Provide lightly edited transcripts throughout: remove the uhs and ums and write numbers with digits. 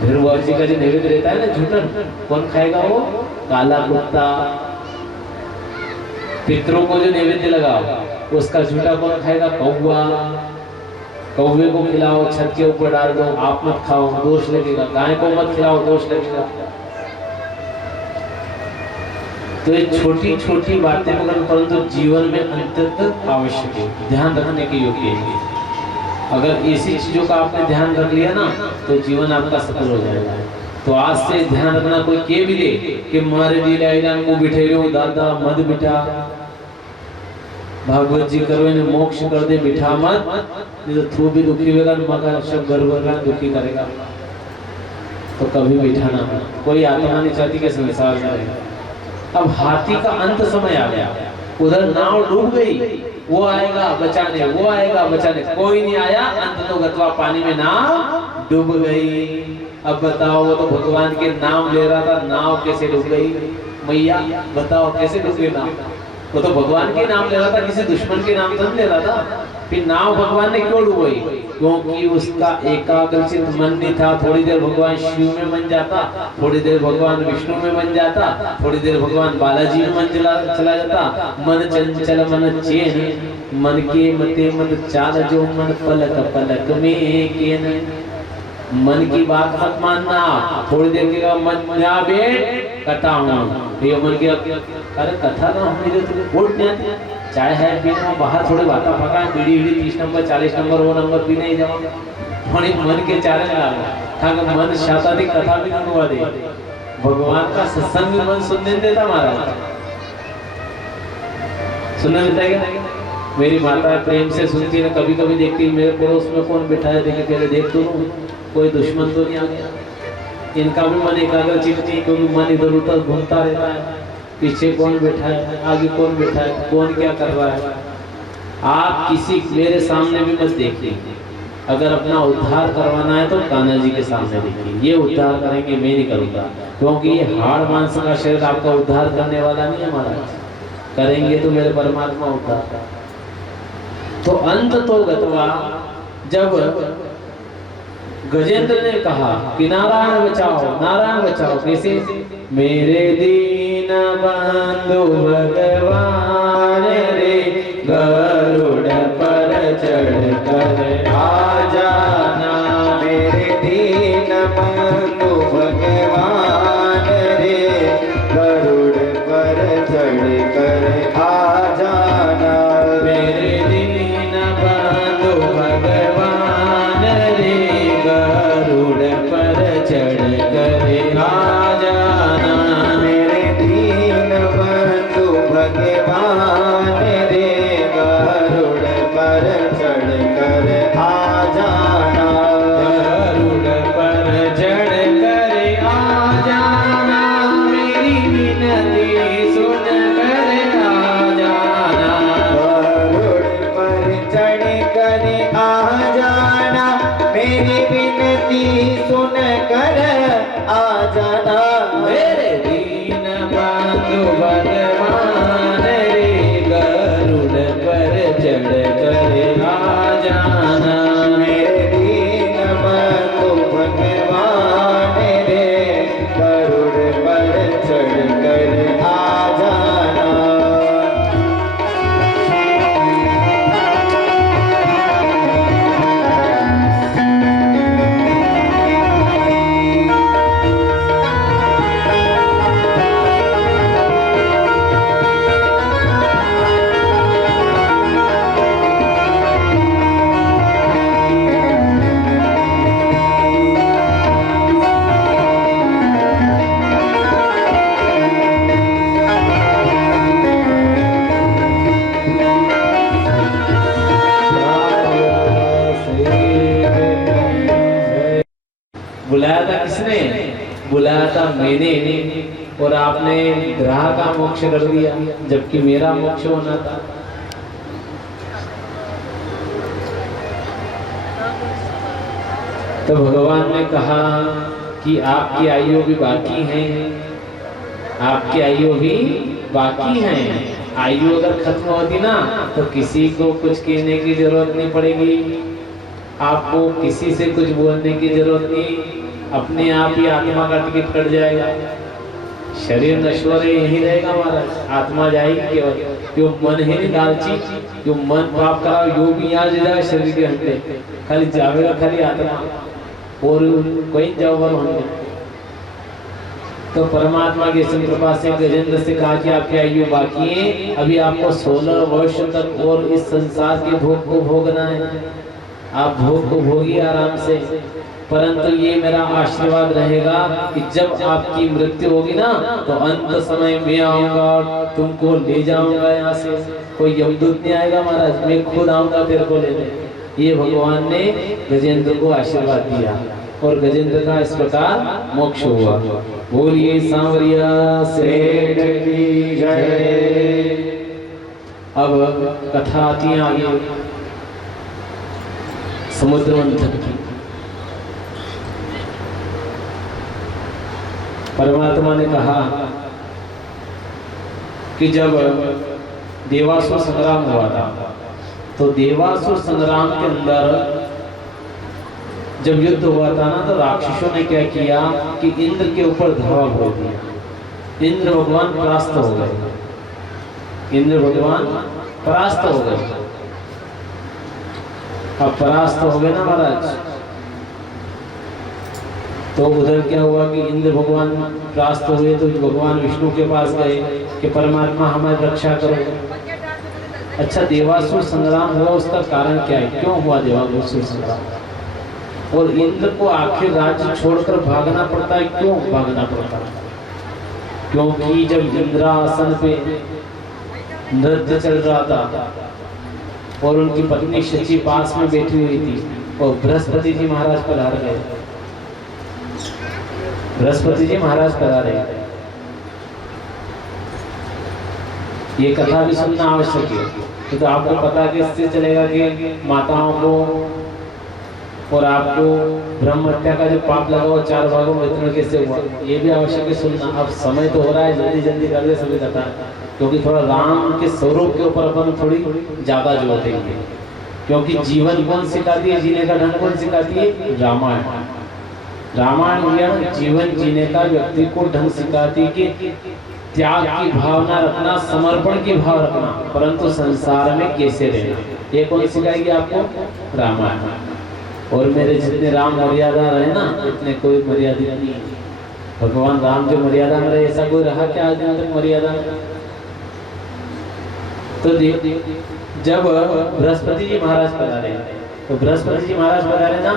भैरव जी का जो नैवेद्य रहता है ना झूठन, कौन खाएगा वो? काला कुत्ता। पितरों को जो नैवेद्य लगाओ उसका झूठा कौन खाएगा? कौवा। कौवे को खिलाओ, छत के ऊपर डाल दो, आप मत खाओ, दोष लगेगा। गाय को मत खिलाओ, दोष लगेगा। तो ये छोटी छोटी बातें मगर परंतु जीवन में अंततः आवश्यक है, ध्यान रखने के योग्य है। अगर ऐसी चीजों का आपने ध्यान रख लिया ना तो जीवन आपका सफल हो जाएगा। तो आज से ध्यान रखना, कोई के भी दे कि मारे लीला को बिठे रहो दादा मत बिठा, भागवत जी करो ने मोक्ष कर दे, बिठा मत, नहीं तो तू भी दुखी होगा, मगर सब गर्व दुखी करेगा। तो कभी बिठाना, कोई आत्मा नहीं चाहती कि संसार में रहे। अब हाथी का अंत समय आ गया, उधर नाव डूब गई, वो आएगा बचाने, वो आएगा बचाने, कोई नहीं आया। अंत तो गतवा पानी में नाव डूब गई। अब बताओ, वो तो भगवान के नाम ले रहा था, नाव कैसे डूब गई? मैया बताओ कैसे डूब गई नाव? वो तो भगवान के नाम ले रहा था, किसी दुश्मन के नाम तो नहीं ले रहा था। फिर नाव भगवान ने क्यों डूबाई? क्योंकि उसका एकाग्रचित मन नहीं था। थोड़ी देर भगवान शिव में बन जाता, थोड़ी देर भगवान विष्णु में बन जाता, थोड़ी देर भगवान बालाजी में मन चला जाता। मन चंचल मन चैन, मन के मते मन चाल, जो मन पलक पलक में केन। मन की बात मत मानना, थोड़ी देर के बाद मन जा बैठ कथा हूँ, ये मन के अरे कथा ना हमने तुझे वोट नहीं आती, चाय है पीना, बाहर थोड़ी बाता फका, बीड़ी 30 नंबर 40 नंबर वो नंबर पी नहीं जाओ, थोड़ी मन के चारे लगा मन शादी कथा भी नहीं हुआ दे। भगवान का सत्संग भी मन सुनने देता महाराज, सुनने देता है क्या? मेरी माता प्रेम से सुनती है, कभी कभी देखती मेरे पड़ोस में कौन बैठा है, देखे पहले देख तो लूं कोई दुश्मन तो नहीं आ गया। इनका भी मन एकाग्रचित नहीं, क्योंकि मन इधर उधर घूमता रहता है, पीछे कौन बैठा है, आगे कौन बैठा है, कौन क्या कर रहा है। आप किसी मेरे सामने भी मत देखिए, अगर अपना उद्धार करवाना है तो कान्हा जी के सामने देखिए, ये उद्धार करेंगे, मैं नहीं करूंगा, क्योंकि ये हाड़ मांस का शरीर आपका उद्धार करने वाला नहीं है महाराज। करेंगे तो मेरे परमात्मा उद्धार। तो अंत तो गतवा, जब गजेंद्र ने कहा कि नारायण बचाओ, नारायण बचाओ, कैसे? मेरे दीन बंधु भगवान रे, गरुड़ पर चढ़ कर आ जाना। मेरे दीन बंधु भगवान रे, गरुड़ पर चढ़ कर आ जाना। मेरे दीन बंधु भगवान रे, गरुड़ पर चढ़ कर आ जाना। मेरे दीन बंधु भगवान रे, गरुड़ पर चढ़ कर आ जाना। गरुड़ पर चढ़ कर आ जाना, मेरी विनती सुन कर आ जाना। गरुड़ पर चढ़ कर आ जाना, मेरी विनती सुन कर आ जाना। मेरे दीन बंधु भगवान रे, गरुड़ पर चढ़ कर आ जाना। मेरे दीन बंधु भगवान रे, गरुड़ पर चढ़ कर आ जाना। बुलाया था किसने? बुलाया था मैंने, और आपने ग्रह का मोक्ष कर दिया, जबकि मेरा मोक्ष होना था। तो भगवान ने कहा कि आपकी आयु भी बाकी है, आपकी आयु भी बाकी है। आयु अगर खत्म होती ना तो किसी को कुछ कहने की जरूरत नहीं पड़ेगी, आपको किसी से कुछ बोलने की जरूरत नहीं, अपने आप ही आत्मा का टिकट कट जाएगा। शरीर नश्वर है, यही रहेगा महाराज, आत्मा जाएगी केवल। जो मन है नहीं लालची, जो मन पाप करा यो भी यहाँ जाएगा शरीर के अंदर, खाली जावेगा खाली आत्मा और कोई जाओ होंगे। तो परमात्मा की कृपा से गजेंद्र से कहा कि आपकी आयु बाकी है, अभी आपको 16 वर्ष तक और इस संसार के भोग को भोगना है। आप भोग को भोगिए आराम से, परंतु ये मेरा आशीर्वाद रहेगा कि जब आपकी मृत्यु होगी ना तो अंत समय में आऊंगा और तुमको ले जाऊंगा यहाँ से। कोई यमदूत नहीं आएगा महाराज, मैं खुद आऊंगा तेरे को लेने। ये भगवान ने गजेंद्र को आशीर्वाद दिया और गजेंद्र का इस प्रकार मोक्ष हुआ। बोलिए सांवरिया सेठ की जय। अब कथा आती है आगे समुद्र मंथन की। परमात्मा ने कहा कि जब देवासुर संग्राम हुआ था तो देवासुर संग्राम के अंदर जब युद्ध हुआ था ना तो राक्षसों ने क्या किया कि इंद्र के ऊपर धावा बोल दिया। इंद्र भगवान परास्त हो गए, इंद्र भगवान परास्त हो गए। अब परास्त हो गए ना महाराज, तो उधर क्या हुआ कि इंद्र भगवान परास्त हुए तो भगवान विष्णु के पास गए कि परमात्मा हमारी रक्षा करो। अच्छा, देवासुर संग्राम हुआ, उसका कारण क्या है, क्यों हुआ देवासुर संग्राम? और इंद्र को आखिर राज्य छोड़कर भागना पड़ता है, क्यों भागना पड़ता है? क्योंकि जब इंद्रासन पे नृत्य चल रहा था और उनकी पत्नी शची पास में बैठी हुई थी और बृहस्पति जी महाराज पधार गए। बृहस्पति जी महाराज पधारे। ये कथा भी सुनना आवश्यक है, तो आपको पता कि इससे चलेगा कि माताओं को और आपको ब्रह्म हत्या का जो पाप लगा वो 4 भागों में वितरण कैसे हुआ, ये भी आवश्यक है सुनना। अब समय तो हो रहा है, जल्दी जल्दी कर दे सभी कथा, क्योंकि थोड़ा राम के स्वरूप के ऊपर अपन थोड़ी ज्यादा जोर देंगे। क्योंकि जीवन कौन सिखाती है, जीने का ढंग कौन सिखाती है? रामायण। रामायण जीवन जीने का व्यक्ति को ढंग सिखाती है कि त्याग की भावना रखना, समर्पण की भाव रखना, परंतु संसार में कैसे रहना, ये कौन सिखाएगी आपको? रामायण। और मेरे जितने राम मर्यादा रहे ना, इतने कोई मर्यादा नहीं। भगवान राम जो मर्यादा में रहे, ऐसा कोई रहा क्या आज तक मर्यादा में? तो जब बृहस्पति जी महाराज पधारे, तो बृहस्पति जी महाराज पधारे ना,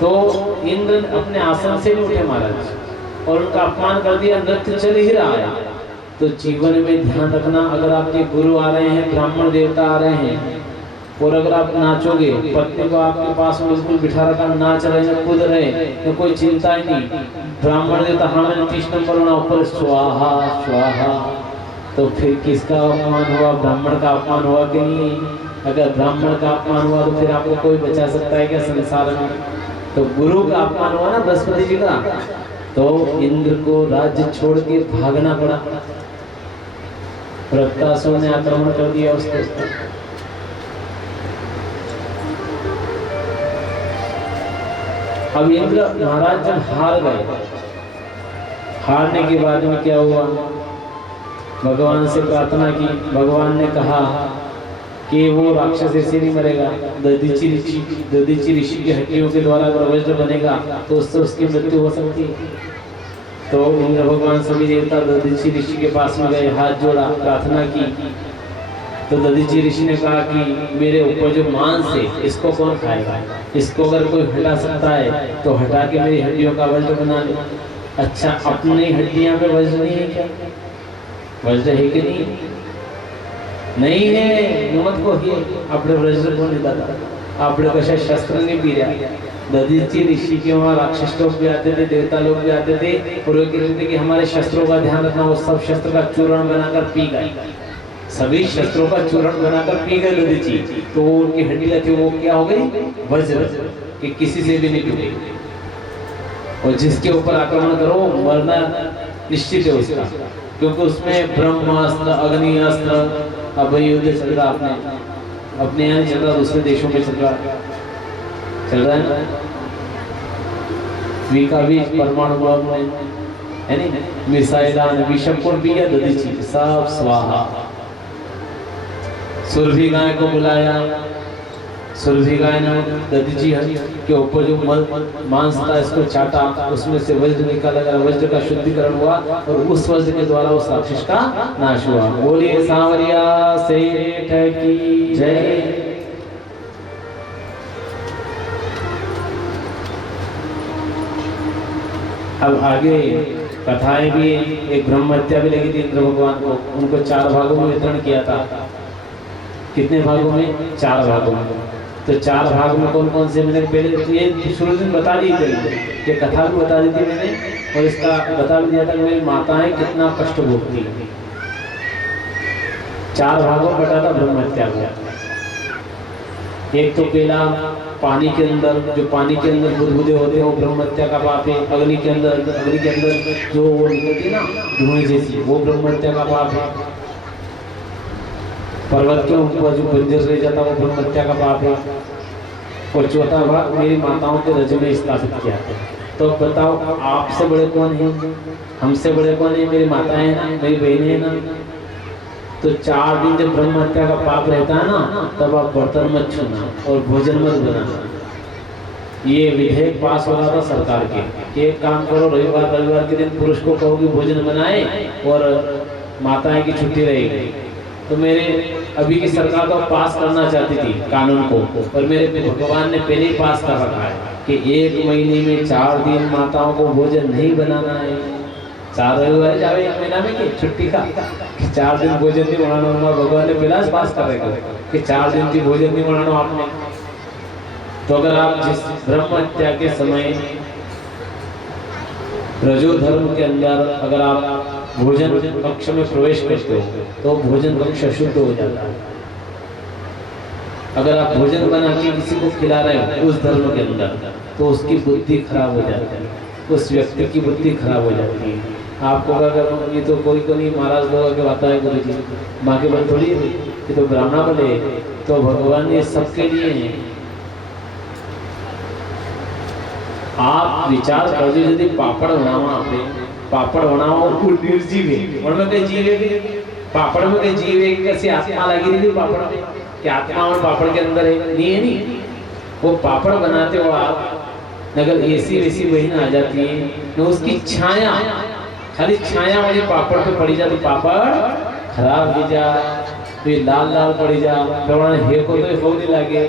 तो इंद्र अपने आसन से नहीं उठे महाराज और उनका अपमान कर दिया। नृत्य चल ही रहा है, तो जीवन में ध्यान रखना, अगर आपके गुरु आ रहे हैं, ब्राह्मण देवता आ रहे हैं, और अगर आप नाचोगे, पत्नी को आपके पास में बिल्कुल बिठा रखा, नाच रहे हैं, कूद रहे हैं, तो कोई चिंता ही नहीं। ब्राह्मण देवता हाँ मैंने 30 नंबर होना, ऊपर स्वाहा स्वाहा, तो फिर किसका अपमान हुआ? ब्राह्मण का अपमान हुआ कि नहीं? अगर ब्राह्मण का अपमान हुआ तो फिर आपको कोई बचा सकता है क्या संसार में? तो गुरु का अपमान हुआ ना बृहस्पति जी का, तो इंद्र को राज्य छोड़ के भागना पड़ा। प्रत्यासुर ने आक्रमण कर दिया उसको। अब इंद्र महाराज जब हार गए, हारने के बाद में क्या हुआ? भगवान से प्रार्थना की। भगवान ने कहा कि वो राक्षस ऐसे नहीं मरेगा, दधीची ऋषि की हड्डियों के द्वारा अगर वज्र बनेगा तो उससे उसकी मृत्यु हो सकती है। तो इंद्र भगवान सभी देवता दधीची ऋषि के पास में गए, हाथ जोड़ा, प्रार्थना की। तो दधीची ऋषि ने कहा कि मेरे ऊपर जो मांस है इसको कौन खाएगा? इसको अगर कोई हटा सकता है तो हटा के मेरी हड्डियों का वज्र बना ले। अच्छा, अपनी हड्डियां में वज्र नहीं है क्या? वज्र है कि नहीं? नहीं है, हिम्मत को ही अपने वज्र को नहीं दाता, अपने कशा शस्त्र नहीं पी रहा। दधीची ऋषि के वहाँ राक्षस लोग भी आते थे, देवता लोग भी आते थे, और वो कहते थे कि हमारे शस्त्रों का ध्यान रखना। वो सब शस्त्र का चूर्ण बनाकर पी गए, सभी शस्त्रों का चूर्ण बनाकर पी गए दधीची। तो उनकी हड्डियां थी वो क्या हो गई? वज्र, कि किसी से भी नहीं टूटेगी। और जिसके ऊपर आक्रमण करो मरना निश्चित है उसका, क्योंकि उसमें ब्रह्मास्त्र, अग्नि अस्त्र, अब युद्ध चल रहा अपने यहाँ चल रहा, दूसरे देशों में चल रहा है। वी का बीज परमाणु बम में है नी, मिसाइलान विषम को बिया ददीची सब स्वाहा। सुरभि गाय को बुलाया, सुरभि गाय ने ददीजी के ऊपर जो मांस था इसको चाटा, उसमें से वज्र निकाला गया, वज्र का शुद्धिकरण हुआ और उस वज्र के द्वारा उस राक्षस का नाश हुआ। बोलिए सांवरिया सेठ की जय। अब आगे कथाएं भी, एक ब्रह्म हत्या भी लगी थी इंद्र भगवान को, उनको 4 भागों में वितरण किया था। कितने भागों में? 4 भागों में। तो 4 भाग में कौन कौन से मैंने पहले तो ये शुरू दिन बता दी थी, ये कथा भी बता दी थी मैंने, और इसका बता भी दिया था कि मेरी माताएं कितना कष्ट भोगती है। 4 भागों में बटा था ब्रह्म हत्या का। एक तो पहला पानी के अंदर, जो पानी के अंदर बुदबुदे होते हैं वो ब्रह्म हत्या का पाप है। अग्नि के अंदर जो वो निकलती ना धुएं जैसी, वो ब्रह्म हत्या का पाप है। पर्वत के ऊपर जो बंजर रह जाता वो ब्रह्म हत्या का पाप है। और चौथा भाग मेरी माताओं के रज में स्थापित किया था। तो बताओ आपसे बड़े कौन है? हमसे बड़े कौन है? मेरी माताएं है ना, मेरी बहनें है ना। तो 4 दिन जब ब्रह्म हत्या का पाप रहता है ना, तब आप बर्तन मत छूना और भोजन मत बनाना। ये विधेयक पास हो रहा था सरकार के, एक काम करो, रविवार के दिन पुरुष को कहो कि भोजन बनाए और माताएं की छुट्टी रहेगी। तो मेरे अभी की सरकार तो पास करना चाहती थी कानून को, और मेरे भगवान ने पहले ही पास कर रखा है कि 1 महीने में 4 दिन माताओं को भोजन नहीं बनाना है। 4 रविवार जावे 1 महीना में की छुट्टी का, 4 दिन भोजन नहीं बनाना। भगवान ने पहला पास कर रखा कि 4 दिन की भोजन नहीं बनाना आपने। तो अगर आप जिस ब्रह्म हत्या के समय रजो धर्म के अंदर अगर आप भोजन कक्ष में प्रवेश करते हो तो भोजन कक्ष अशुद्ध हो जाता है। अगर आप भोजन बना के किसी को खिला रहे हो उस धर्म के अंदर, तो उसकी बुद्धि खराब हो जाती है, उस व्यक्ति की बुद्धि खराब हो जाती है। आपको अगर ये तो कोई को नहीं महाराज लोग के आता है गुरु जी माँ के बल थोड़ी ये तो ब्राह्मणा बले, तो भगवान ये सबके लिए है। आप विचार कर दो, यदि पापड़ बनावा आपने पापड़ बनावा और निर्जीव है, और में कई जीव है, पापड़ में कई जीव है, कैसे आत्मा लगी थी पापड़ में, क्या आत्मा और पापड़ के अंदर है? नहीं है। नहीं, वो पापड़ बनाते हो आप, अगर ऐसी वैसी बहन आ जाती है तो उसकी छाया, खाली छाया वाली पापड़ पे पड़ी जाती, पापड़ खराब हो जा, फिर लाल लाल पड़ी जा, हे को तो हो नहीं लगे,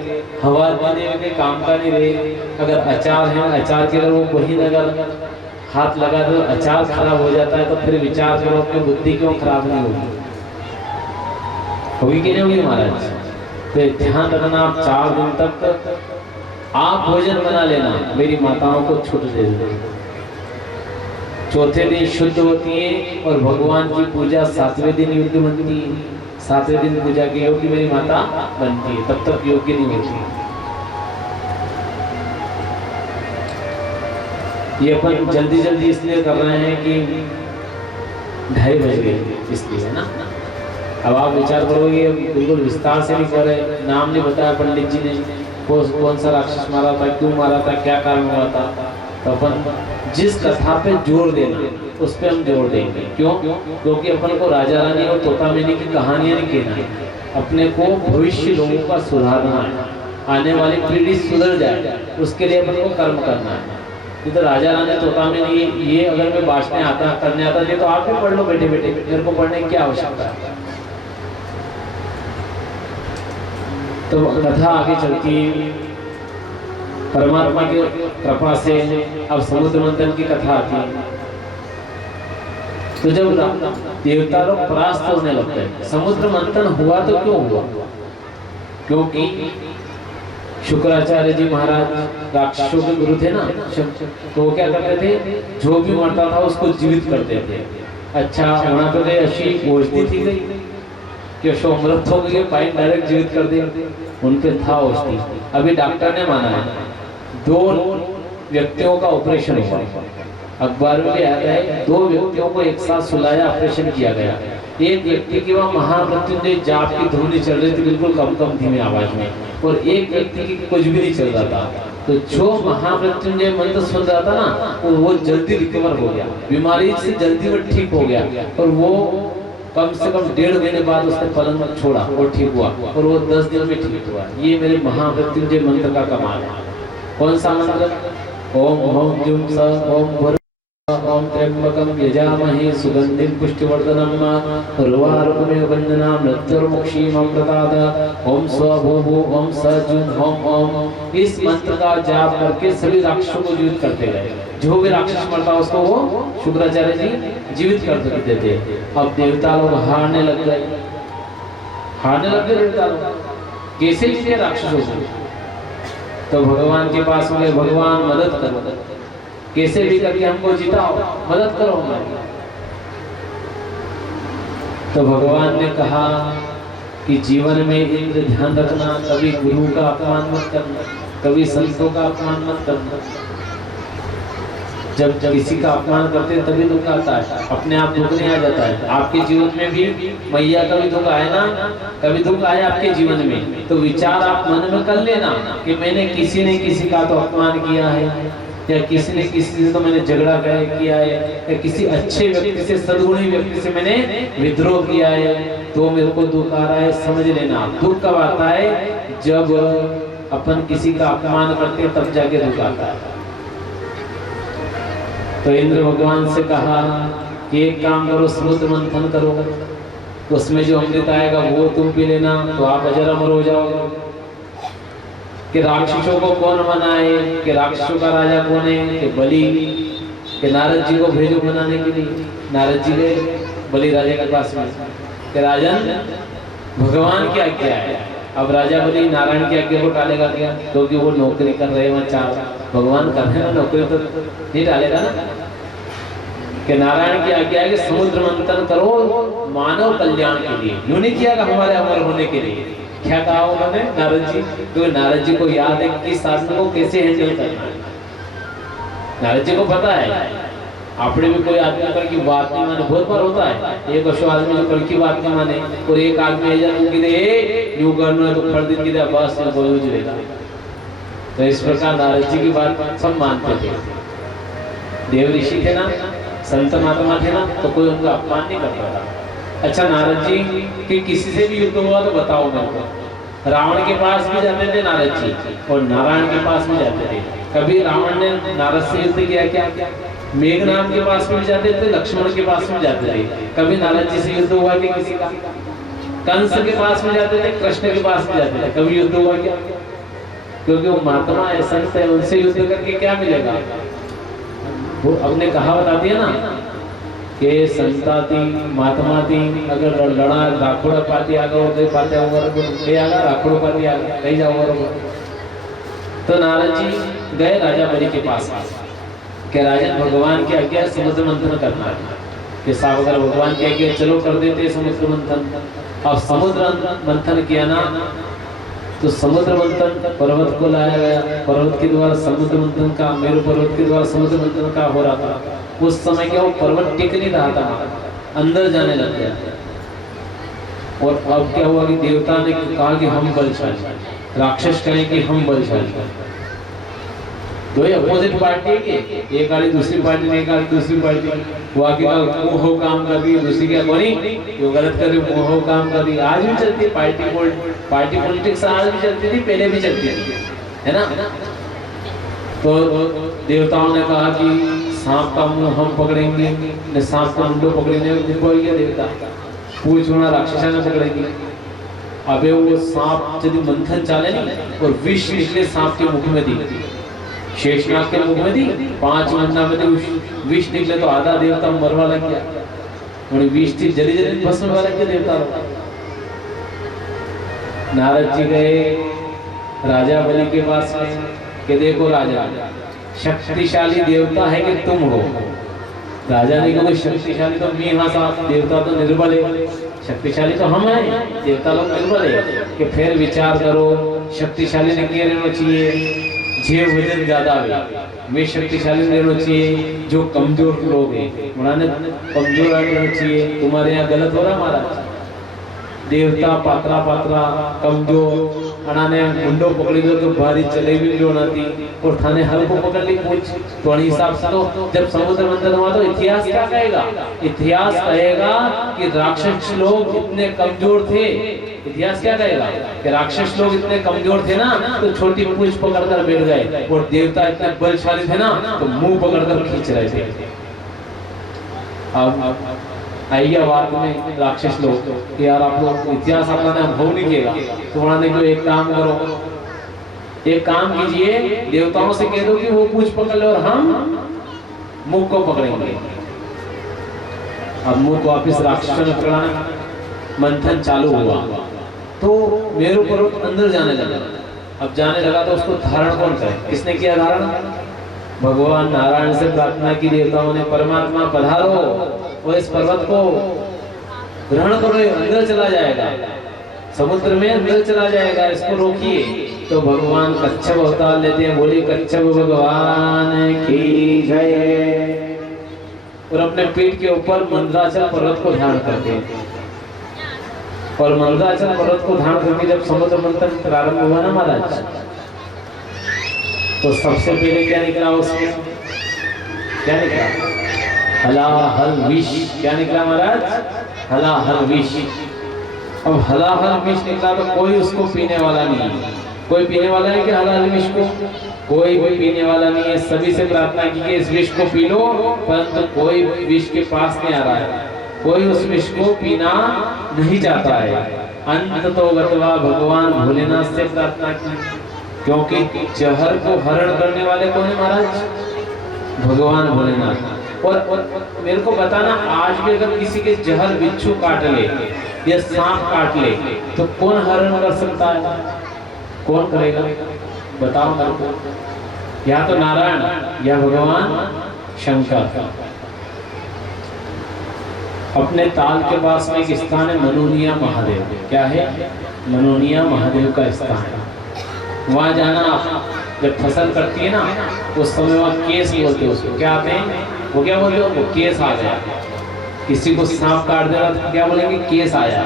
हवा देने में काम का नहीं रहे। अगर अचार है, अचार के अंदर वो बहन अगर हाथ लगा दो अचार खराब हो जाता है, तो फिर विचार करो अपनी बुद्धि क्यों खराब नहीं होगी कि नहीं होगी महाराज? तो ध्यान रखना, आप 4 दिन तक आप भोजन बना लेना, मेरी माताओं को छूट दे देना। चौथे दिन शुद्ध होती है और भगवान की पूजा 7वें दिन योग्य बनती है। 7वें दिन पूजा के योग्य मेरी माता बनती है, तब तक योग्य नहीं होती। ये अपन जल्दी जल्दी इसलिए कर रहे हैं कि 2:30 बज गए इसलिए, है ना। अब आप विचार करोगे, बिल्कुल विस्तार से नहीं कर रहे, नाम नहीं बताया पंडित जी ने, कौन सा राक्षस मारा था, क्यों मारा था, क्या कारण हुआ था। तो अपन जिस कथा पे जोर देना उस पे हम जोर देंगे। क्यों? क्योंकि अपन को राजा रानी और तोता मैनी की कहानियां नहीं कहना है, अपने को भविष्य लोगों का सुधारना है, आने वाली पीढ़ी सुधर जाए, उसके लिए अपन को कर्म करना है। तो राजा रानी तोता मैनी ये अगर मैं बांटने आता करने आता नहीं तो आप भी पढ़ लो बैठे बैठे, मेरे को पढ़ने की क्या आवश्यकता है। तो कथा आगे चलती, परमात्मा की कृपा से अब समुद्र मंथन की कथा आती है। तो जब देवता लोग परास्त होने लगते हैं, समुद्र मंथन हुआ तो क्यों हुआ? क्योंकि शुक्राचार्य जी महाराज राक्षसों के गुरु थे ना, तो वो क्या करते थे, जो भी मरता था उसको जीवित करते थे। अच्छा होना तो गई अशी औषधि थी गई कि अशो अमृत हो गई, पाइन डायरेक्ट जीवित कर दे, उन पे था औषधि। अभी डॉक्टर ने माना है व्यक्तियों का ऑपरेशन हुआ। अखबार में भी आता है 2 व्यक्तियों को एक साथ सुलाया, ऑपरेशन किया गया। एक व्यक्ति की वह महामृत्युंजय जाप की ध्वनि चल रही थी बिल्कुल कम कम धीमे आवाज में, और एक व्यक्ति की कुछ भी नहीं चल रहा था। तो जो महामृत्युंजय मंत्र सुन रहा था ना, वो जल्दी रिकवर हो गया, बीमारी से जल्दी वो ठीक हो गया, और वो कम से कम 1.5 महीने बाद उसने पलंग छोड़ा और ठीक हुआ, और वो 10 दिन में ठीक हुआ। ये मेरे महामृत्युंजय मंत्र का कमाल है। कौन सा मंत्र? ओम ओम जुम स ओम ओम त्र्यंबकम यजामहे सुगंधिं पुष्टिवर्धनम उर्वारुकमेव वंदना मृत्युर्मुक्षीम अमृताद ओम स्वभूभु ओम सजुन ओम ओम। इस मंत्र का जाप करके सभी राक्षसों को जीवित करते गए। जो भी राक्षस मरता उसको वो शुक्राचार्य जी जीवित कर देते थे। अब देवता लोग हारने लग गए देवता लोग। कैसे जीते राक्षसों को? तो भगवान के पास में, भगवान मदद करो, कैसे भी करके हमको जिताओ, मदद करो हमारी। तो भगवान ने कहा कि जीवन में इंद्र ध्यान रखना, कभी गुरु का अपमान मत करना, कभी संतों का अपमान मत करना। जब किसी का अपमान करते तभी दुख आता है, अपने आप दुख नहीं आ जाता है। आपके जीवन में भी मैया कभी दुख आए ना, कभी दुख आए आपके जीवन में, तो विचार आप मन में कर लेना कि मैंने किसी ने किसी का तो अपमान किया है, या किसी ने किसी से तो मैंने झगड़ा किया है, या किसी अच्छे व्यक्ति से, सद्गुणी व्यक्ति से मैंने विद्रोह किया है, तो मेरे को दुख आ रहा है। समझ लेना दुख कब आता है? जब अपन किसी का अपमान करते हैं तब जाके दुख आता है। तो इंद्र भगवान से कहा कि एक काम करो, समुद्र मंथन करो, उसमें जो अमृत आएगा वो तुम पी लेना, तो आप अजर अमर हो जाओगे। कि राक्षसों को कौन बनाए, कि राक्षसों का राजा कौन है? कि बलि। कि नारद जी को भेजो बनाने के लिए। नारद जी गए बलि राजा के पास में कि राजन भगवान की आज्ञा है। अब राजा बलि नारायण की आज्ञा को टालेगा क्या? क्योंकि वो नौकरी कर रहे हैं वहाँ 4, भगवान कर रहे हैं ना, नौकरी तो नहीं टालेगा ना। कि नारायण की आज्ञा है कि समुद्र मंथन करो मानव कल्याण के लिए, यूं नहीं किया हमारे अमर होने के लिए। क्या कहा उन्होंने नारद जी? तो नारद जी को याद है कि शास्त्र को कैसे हैंडल करना है। नारद जी को पता है आपने भी कोई आदमी कल की बात नहीं माने, बहुत बार होता है एक अशो आदमी जो कल की बात नहीं माने, और एक आदमी यूं करना है तो खड़ दिन की बस बोल जुड़ेगा। तो इस प्रकार नारद जी की बात सब मानते थे। देव ऋषि थे ना, संत महात्मा थे ना, तो कोई उनका अपमान नहीं करता था। अच्छा, नारद जी कि किसी से भी युद्ध हुआ तो बताओ मेरे को। रावण के पास भी जाते थे नारद जी, और नारायण के पास भी जाते थे। कभी रावण ने नारद से युद्ध किया क्या? मेघनाथ के पास भी जाते थे, लक्ष्मण के पास भी जाते थे। कभी नारद जी से युद्ध हुआ कि किसी का? कंस के पास में जाते थे, कृष्ण के पास में जाते थे, कभी युद्ध हुआ क्या? क्योंकि वो महात्मा है, संत है, उनसे युद्ध करके क्या मिलेगा? वो अपने कहावत आती है ना कि संताती महात्माती अगर लड़ा राखोड़ा पाती आगा उदय पाते होगा आगा राखोड़ पाती आगा कहीं जाओगा। तो नारद जी गए राजा बलि के पास कि राजन भगवान की आज्ञा समुद्र मंथन करना है। कि साहब अगर भगवान की आज्ञा चलो कर देते समुद्र मंथन। अब समुद्र मंथन किया ना, तो समुद्र मंथन पर्वत को लाया गया, पर्वत के द्वारा समुद्र मंथन का, मेरु पर्वत के द्वारा समुद्र मंथन का हो रहा था। उस समय क्या वो पर्वत टिक नहीं रहा था, अंदर जाने लग गया। और अब क्या हुआ कि देवता ने कहा कि हम बलशाली, राक्षस कहें कि हम बलशाली। तो ये अपोजिट पार्टी है कि एक आड़ी दूसरी पार्टी ने, एक आड़ी दूसरी पार्टी, वो आगे का मुंह काम कर रही है, दूसरी क्या बनी जो गलत कर रही है मुंह काम कर रही है। आज भी चलती है पार्टी पॉलिटिक्स, आज भी चलती थी, पहले भी चलती थी, है ना। तो देवताओं ने कहा कि सांप का मुंह हम पकड़ेंगे, ने सांप का मुंडो पकड़ेंगे। देवता पूछना राक्षसा ने पकड़ेंगे। अबे वो सांप यदि मंथन चाले नहीं और विष निकले सांप के मुख में दी, शेषनाग के मुख में दी, 5 महीना में विष निकले तो आधा देवता मरवा लग गया। उन्हें विष थी जल्दी जल्दी भस्म वाला के देवता। नारद जी गए राजा बलि के पास में कि देखो राजा, शक्तिशाली देवता है कि तुम हो। राजा ने कहा शक्तिशाली तो मैं हाँ साहब, देवता तो निर्बल है, शक्तिशाली तो हम हैं, देवता लोग निर्बल है। कि फिर विचार करो, शक्तिशाली ने क्या रहना चाहिए? जे वजन ज्यादा है वे शक्तिशाली रहना चाहिए, जो कमजोर लोग हैं उन्होंने कमजोर रहना चाहिए। तुम्हारे यहाँ गलत हो रहा महाराज, देवता पात्रा पात्रा कमजोर अनाने मुंडो पकड़ी दो तो भारी चले भी जो नाती और थाने हल को पकड़ ली पूछ तो हिसाब से तो जब समुद्र मंथन हुआ तो इतिहास क्या कहेगा? इतिहास कहेगा कि राक्षस लोग इतने कमजोर थे। इतिहास क्या कहेगा कि राक्षस लोग इतने कमजोर थे ना तो छोटी पूछ पकड़कर बैठ गए, और देवता इतने बलशाली थे ना तो मुंह पकड़कर खींच रहे थे। अब आइए बात में राक्षस लोग कि यार आप लोग इतिहास अपना अनुभव नहीं किएगा तो उन्होंने जो एक काम करो, एक काम कीजिए, देवताओं से कह दो कि वो पूछ पकड़ लो और हम मुंह को पकड़ेंगे। अब मुंह को वापिस राक्षसों ने पकड़ाना, मंथन चालू हुआ तो मेरु पर्वत अंदर जाने लगा। अब जाने लगा तो उसको धारण कौन करे? किसने किया धारण? भगवान नारायण से प्रार्थना की देवताओं ने, परमात्मा पधारो और इस पर्वत को ग्रहण करो, अंदर चला जाएगा, समुद्र में अंदर चला जाएगा, इसको रोकिए। तो भगवान कच्छप अवतार लेते हैं, बोले कच्छप भगवान की जय, और अपने पीठ के ऊपर मंदराचल पर्वत को धारण करते हैं। और मंदराचल पर्वत को धारण करके जब समुद्र मंथन प्रारंभ हुआ ना महाराज, तो सबसे पहले क्या निकला उसमें? क्या निकला? हलाहल विष। क्या निकला महाराज? हलाहल विष। अब हलाहल विष निकला तो कोई उसको पीने वाला नहीं है। कोई पीने वाला है कि हलाहल विष को? कोई भी पीने वाला नहीं है। सभी से प्रार्थना की कि इस विष को पी लो, परंतु कोई विष के पास नहीं आ रहा है, कोई उस विष को पीना नहीं चाहता है। अंत तो गतवा भगवान भोलेनाथ से प्रार्थना की, क्योंकि जहर को हरण करने वाले कौन है महाराज? भगवान भोलेनाथ। और मेरे को बताना, आज भी अगर किसी के जहर बिच्छू काट ले या सांप काट ले तो कौन हरण कर सकता है? कौन करेगा बताओ मेरे को? या तो नारायण या भगवान शंकर। अपने ताल के पास में एक स्थान है मनोनिया महादेव। क्या है? मनोनिया महादेव का स्थान है। वहाँ जाना, जब फसल कटती है ना उस समय वहाँ केस बोलते हैं उसको। क्या आते हैं वो? क्या बोलते हैं? वो केस आ गया। किसी को सांप काट दे रहा तो क्या बोलेंगे? केस आया।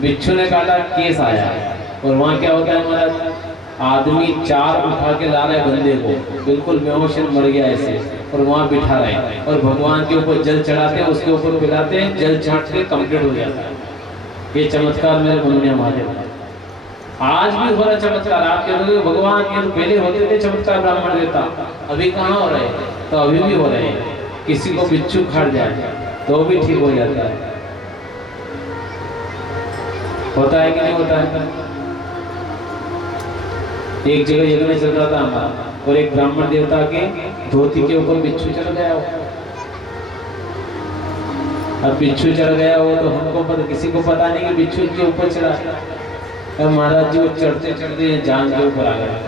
बिच्छू ने काटा, केस आया। और वहाँ क्या होता है हमारा? आदमी चार उठा के ला रहा है बंदे को, बिल्कुल बेहोश मर गया ऐसे, और वहाँ बिठा रहे हैं और भगवान के ऊपर जल चढ़ाते हैं, उसके ऊपर पिलाते हैं, जल छाट के कंप्लीट हो जाता है। ये चमत्कार मेरे मनोनिया महादेव है। आज भी हो रहा चमत्कार। आप कह रहे हो भगवान ये तो पहले होते थे चमत्कार ब्राह्मण देता, अभी कहाँ हो रहे हैं? तो अभी भी हो रहे हैं। किसी को बिच्छू खाट जाए तो भी ठीक हो जाता है। होता है कि नहीं होता है? एक जगह यज्ञ चल रहा था हमारा, और एक ब्राह्मण देवता के धोती के ऊपर बिच्छू चढ़ गया हो। अब बिच्छू चढ़ गया हो तो हमको पता, किसी को पता नहीं कि बिच्छू के ऊपर चढ़ा। अब महाराज जी वो चढ़ते चढ़ते जान के ऊपर आ गए,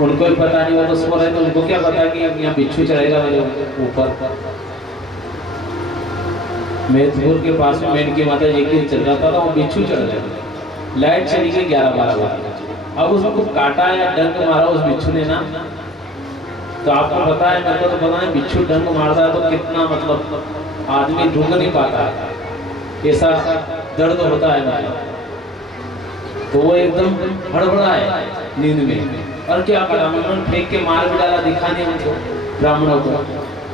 उनको भी पता नहीं, वो तो सो रहे, तो उनको क्या पता कि यहाँ बिच्छू चढ़ेगा मेरे ऊपर। मैथपुर के पास में मेन की माता जी की चल रहा था, वो बिच्छू चढ़ गया। लाइट चली गई 11-12 बजे। अब उसको काटा या डंक मारा उस बिच्छू ने ना, तो आपको पता है, मेरे को तो पता है, बिच्छू डंक मारता है तो कितना मतलब आदमी ढूंढ नहीं पाता, ऐसा दर्द होता है ना। तो वो एकदम हड़बड़ा है नींद में, और क्या करा, उन्होंने फेंक के मार भी डाला, दिखा नहीं हमको ब्राह्मणों को।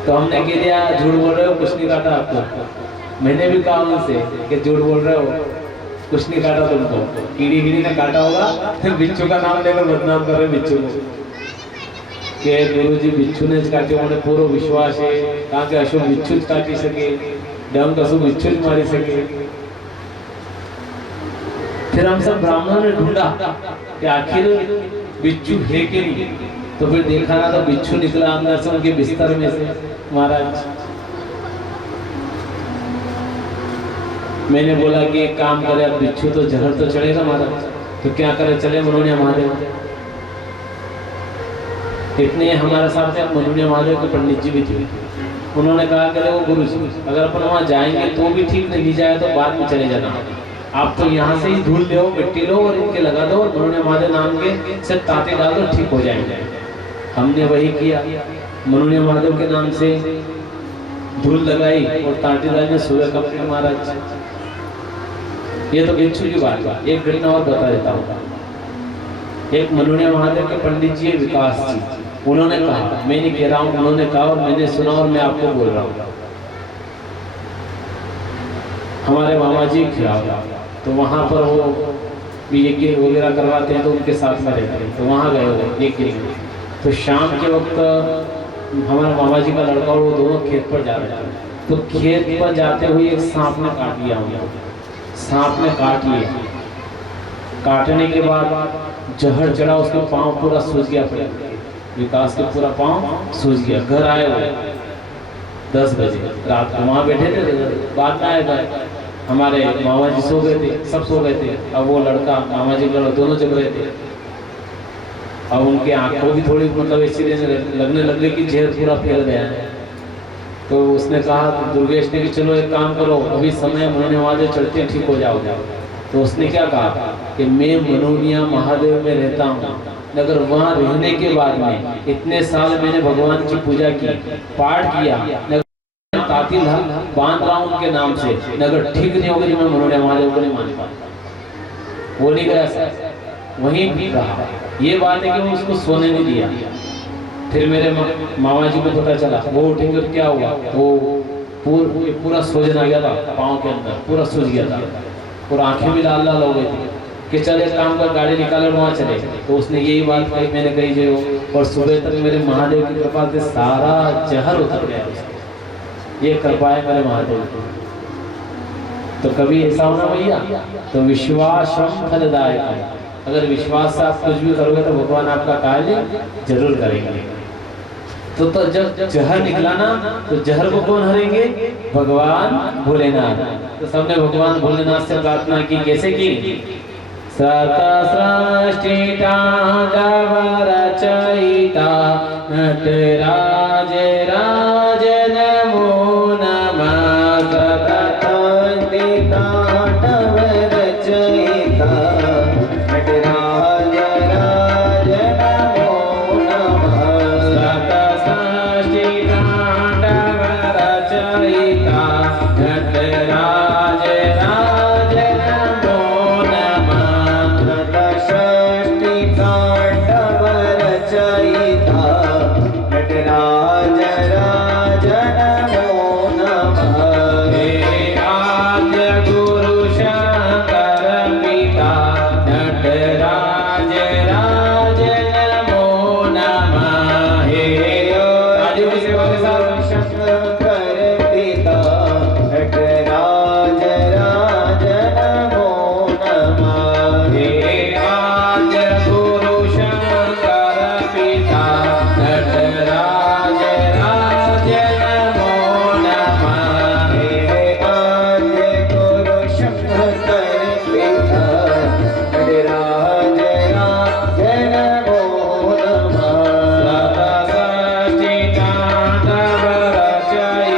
तो हमने कह दिया झूठ बोल रहे हो, कुछ नहीं काटा आपको। मैंने भी कहा उनसे कि झूठ बोल रहे हो, कुछ नहीं काटा तुमको, कीड़ी गिरी ने काटा होगा, फिर बिच्छू का नाम लेकर बदनाम कर रहे बिच्छू को कि गुरुजी बिच्छू ने काटे। उन्हें पूरा विश्वास है कहा कि अशोक बिच्छू काटी सके, डंक अशोक बिच्छू मारी सके। फिर हम सब ब्राह्मणों ने ढूंढा कि आखिर बिच्छू है कि नहीं, तो फिर देखा ना तो बिच्छू निकला अंदर से उनके बिस्तर में से। महाराज मैंने बोला कि एक काम करे, अब बिच्छू तो जहर तो चढ़ेगा महाराज, तो क्या करे, चले मनोनिया महादेव। इतने हमारे साथ मनोनिया महादेव के पंडित जी भी थे। उन्होंने कहा करे वो गुरु जी, अगर अपन वहाँ जाएंगे तो भी ठीक, नहीं जाए तो बाद में चले जाना। आप तो यहाँ से ही धूल लो, मिट्टी लो और इनके लगा दो और मनोनिया महादेव नाम के से तांते डाल दो, ठीक हो जाएंगे। हमने वही किया, मनोनिया महादेव के नाम से धूल लगाई और तांते डालने सूर्य कंप्लीट महाराज। ये तो भिक्षु की बात है। एक घटना और बता देता हूँ। एक मनोनिया महादेव के पंडित जी विकास जी, उन्होंने कहा, मैं नहीं कह रहा हूँ, उन्होंने कहा और मैंने सुना और मैं आपको बोल रहा हूँ। हमारे मामा जी खिलाफ, तो वहाँ पर वो भी यज्ञ वगैरह करवाते हैं तो उनके साथ में रहते हैं, तो वहाँ गए हुए यज्ञ। तो शाम के वक्त हमारे मामा जी का लड़का और वो दोनों खेत पर जा रहे थे। तो खेत पर जाते हुए एक सांप ने काट लिया उनको, सांप ने काट लिया। काटने के बाद जहर चढ़ा, उसका पाँव पूरा सूज गया। विकास का पूरा पाँव सूज गया। घर आए हुए 10 बजे रात को, वहाँ बैठे थे, बाद में आए घर। हमारे मामा जी सो गए थे, सब सो गए थे। अब वो लड़का, मामा जी का दोनों जग रहे थे। अब उनके आंखों भी थोड़ी मतलब ऐसी लगने लग गई कि जहर पूरा फैल गया है। तो उसने कहा, दुर्गेश ने कि चलो एक काम करो, अभी समय मनोनिया महादेव चढ़ते ठीक हो जाओगे। तो उसने क्या कहा कि मैं मनोनिया महादेव में रहता हूँ, अगर वहाँ रहने के बाद में इतने साल मैंने भगवान की पूजा की, पाठ किया, तातील बांध रहा हूँ उनके नाम से, अगर ठीक नहीं होगा मैं मनोनिया महादेव को नहीं मान पाता। वो नहीं गया, वहीं भी रहा। ये बात है कि वो उसको सोने नहीं दिया। फिर मेरे मामा जी को पता चला, वो उठेंगे तो क्या हुआ, वो पूरा सूजन आ गया था पाँव के अंदर, पूरा सूज गया था और आंखें भी लाल लाल हो गई थी कि चले काम कर, गाड़ी निकाले और वहाँ चले। तो उसने यही बात कही, मैंने कही जो, और सुबह तक मेरे महादेव की कृपा से सारा जहर उतर गया उसका। ये कृपा है मेरे महादेव की। तो कभी ऐसा होना भैया, तो विश्वास फलदायक है। अगर विश्वास से आप कुछ भी करोगे तो भगवान आपका कार्य जरूर करेंगे। तो जब जहर निकला ना, तो जहर को कौन हरेंगे? भगवान भोलेनाथ। तो सबने भगवान भोलेनाथ से प्रार्थना की, कैसे की? सतसृष्टिता रचयिता नटराज राज नमो नमः। सतसृष्टिता रचयिता नटराज राज नमो नमः। सतसृष्टिता रचयिता नटराज राज नमो नमः। सतसृष्टि तांडव रचयिता नटराज राज नमो नमः। हे आद्य गुरु शंकर पिता नटराज राज नमो नमः। हे आदि सेवा के साथ शंकर पिता नटराज राज नमो नमः। हे आद्य गुरु शंकर पिता नटराज राज नमो नमः। हे आद्य गुरु शंकर पिता नटराज राज नमो नमः। सतसृष्टि तांडव रचयिता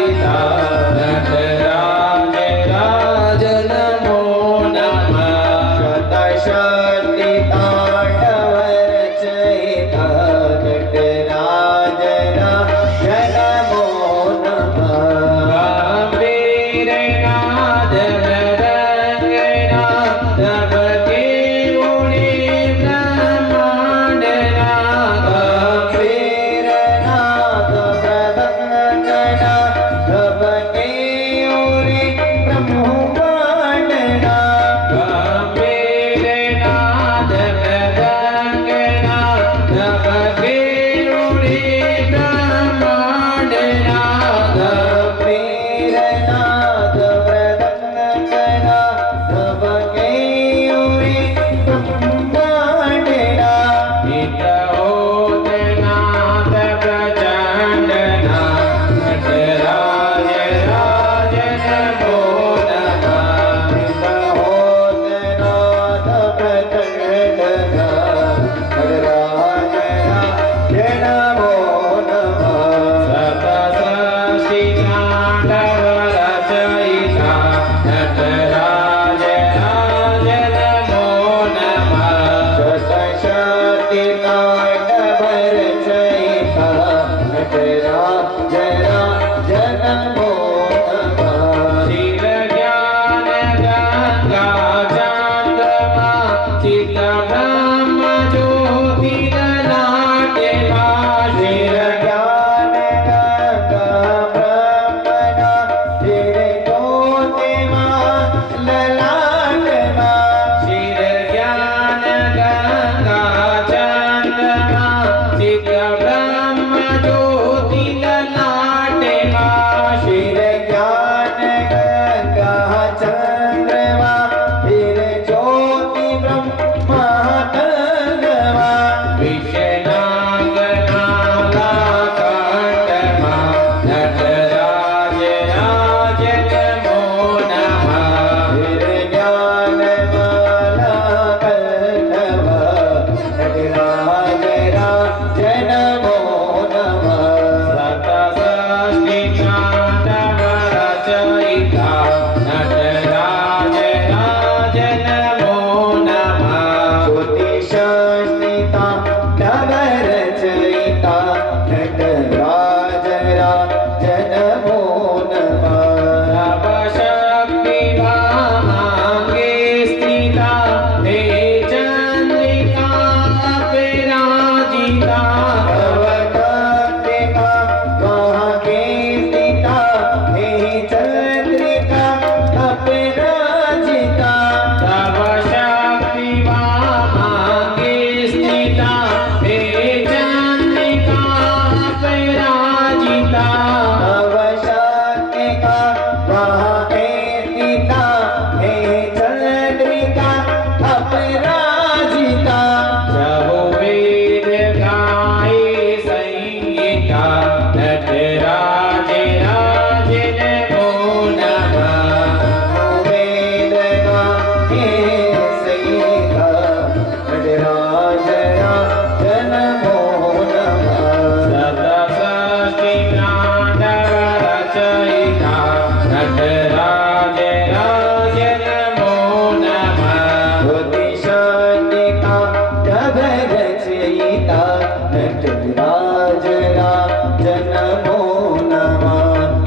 नमो नमः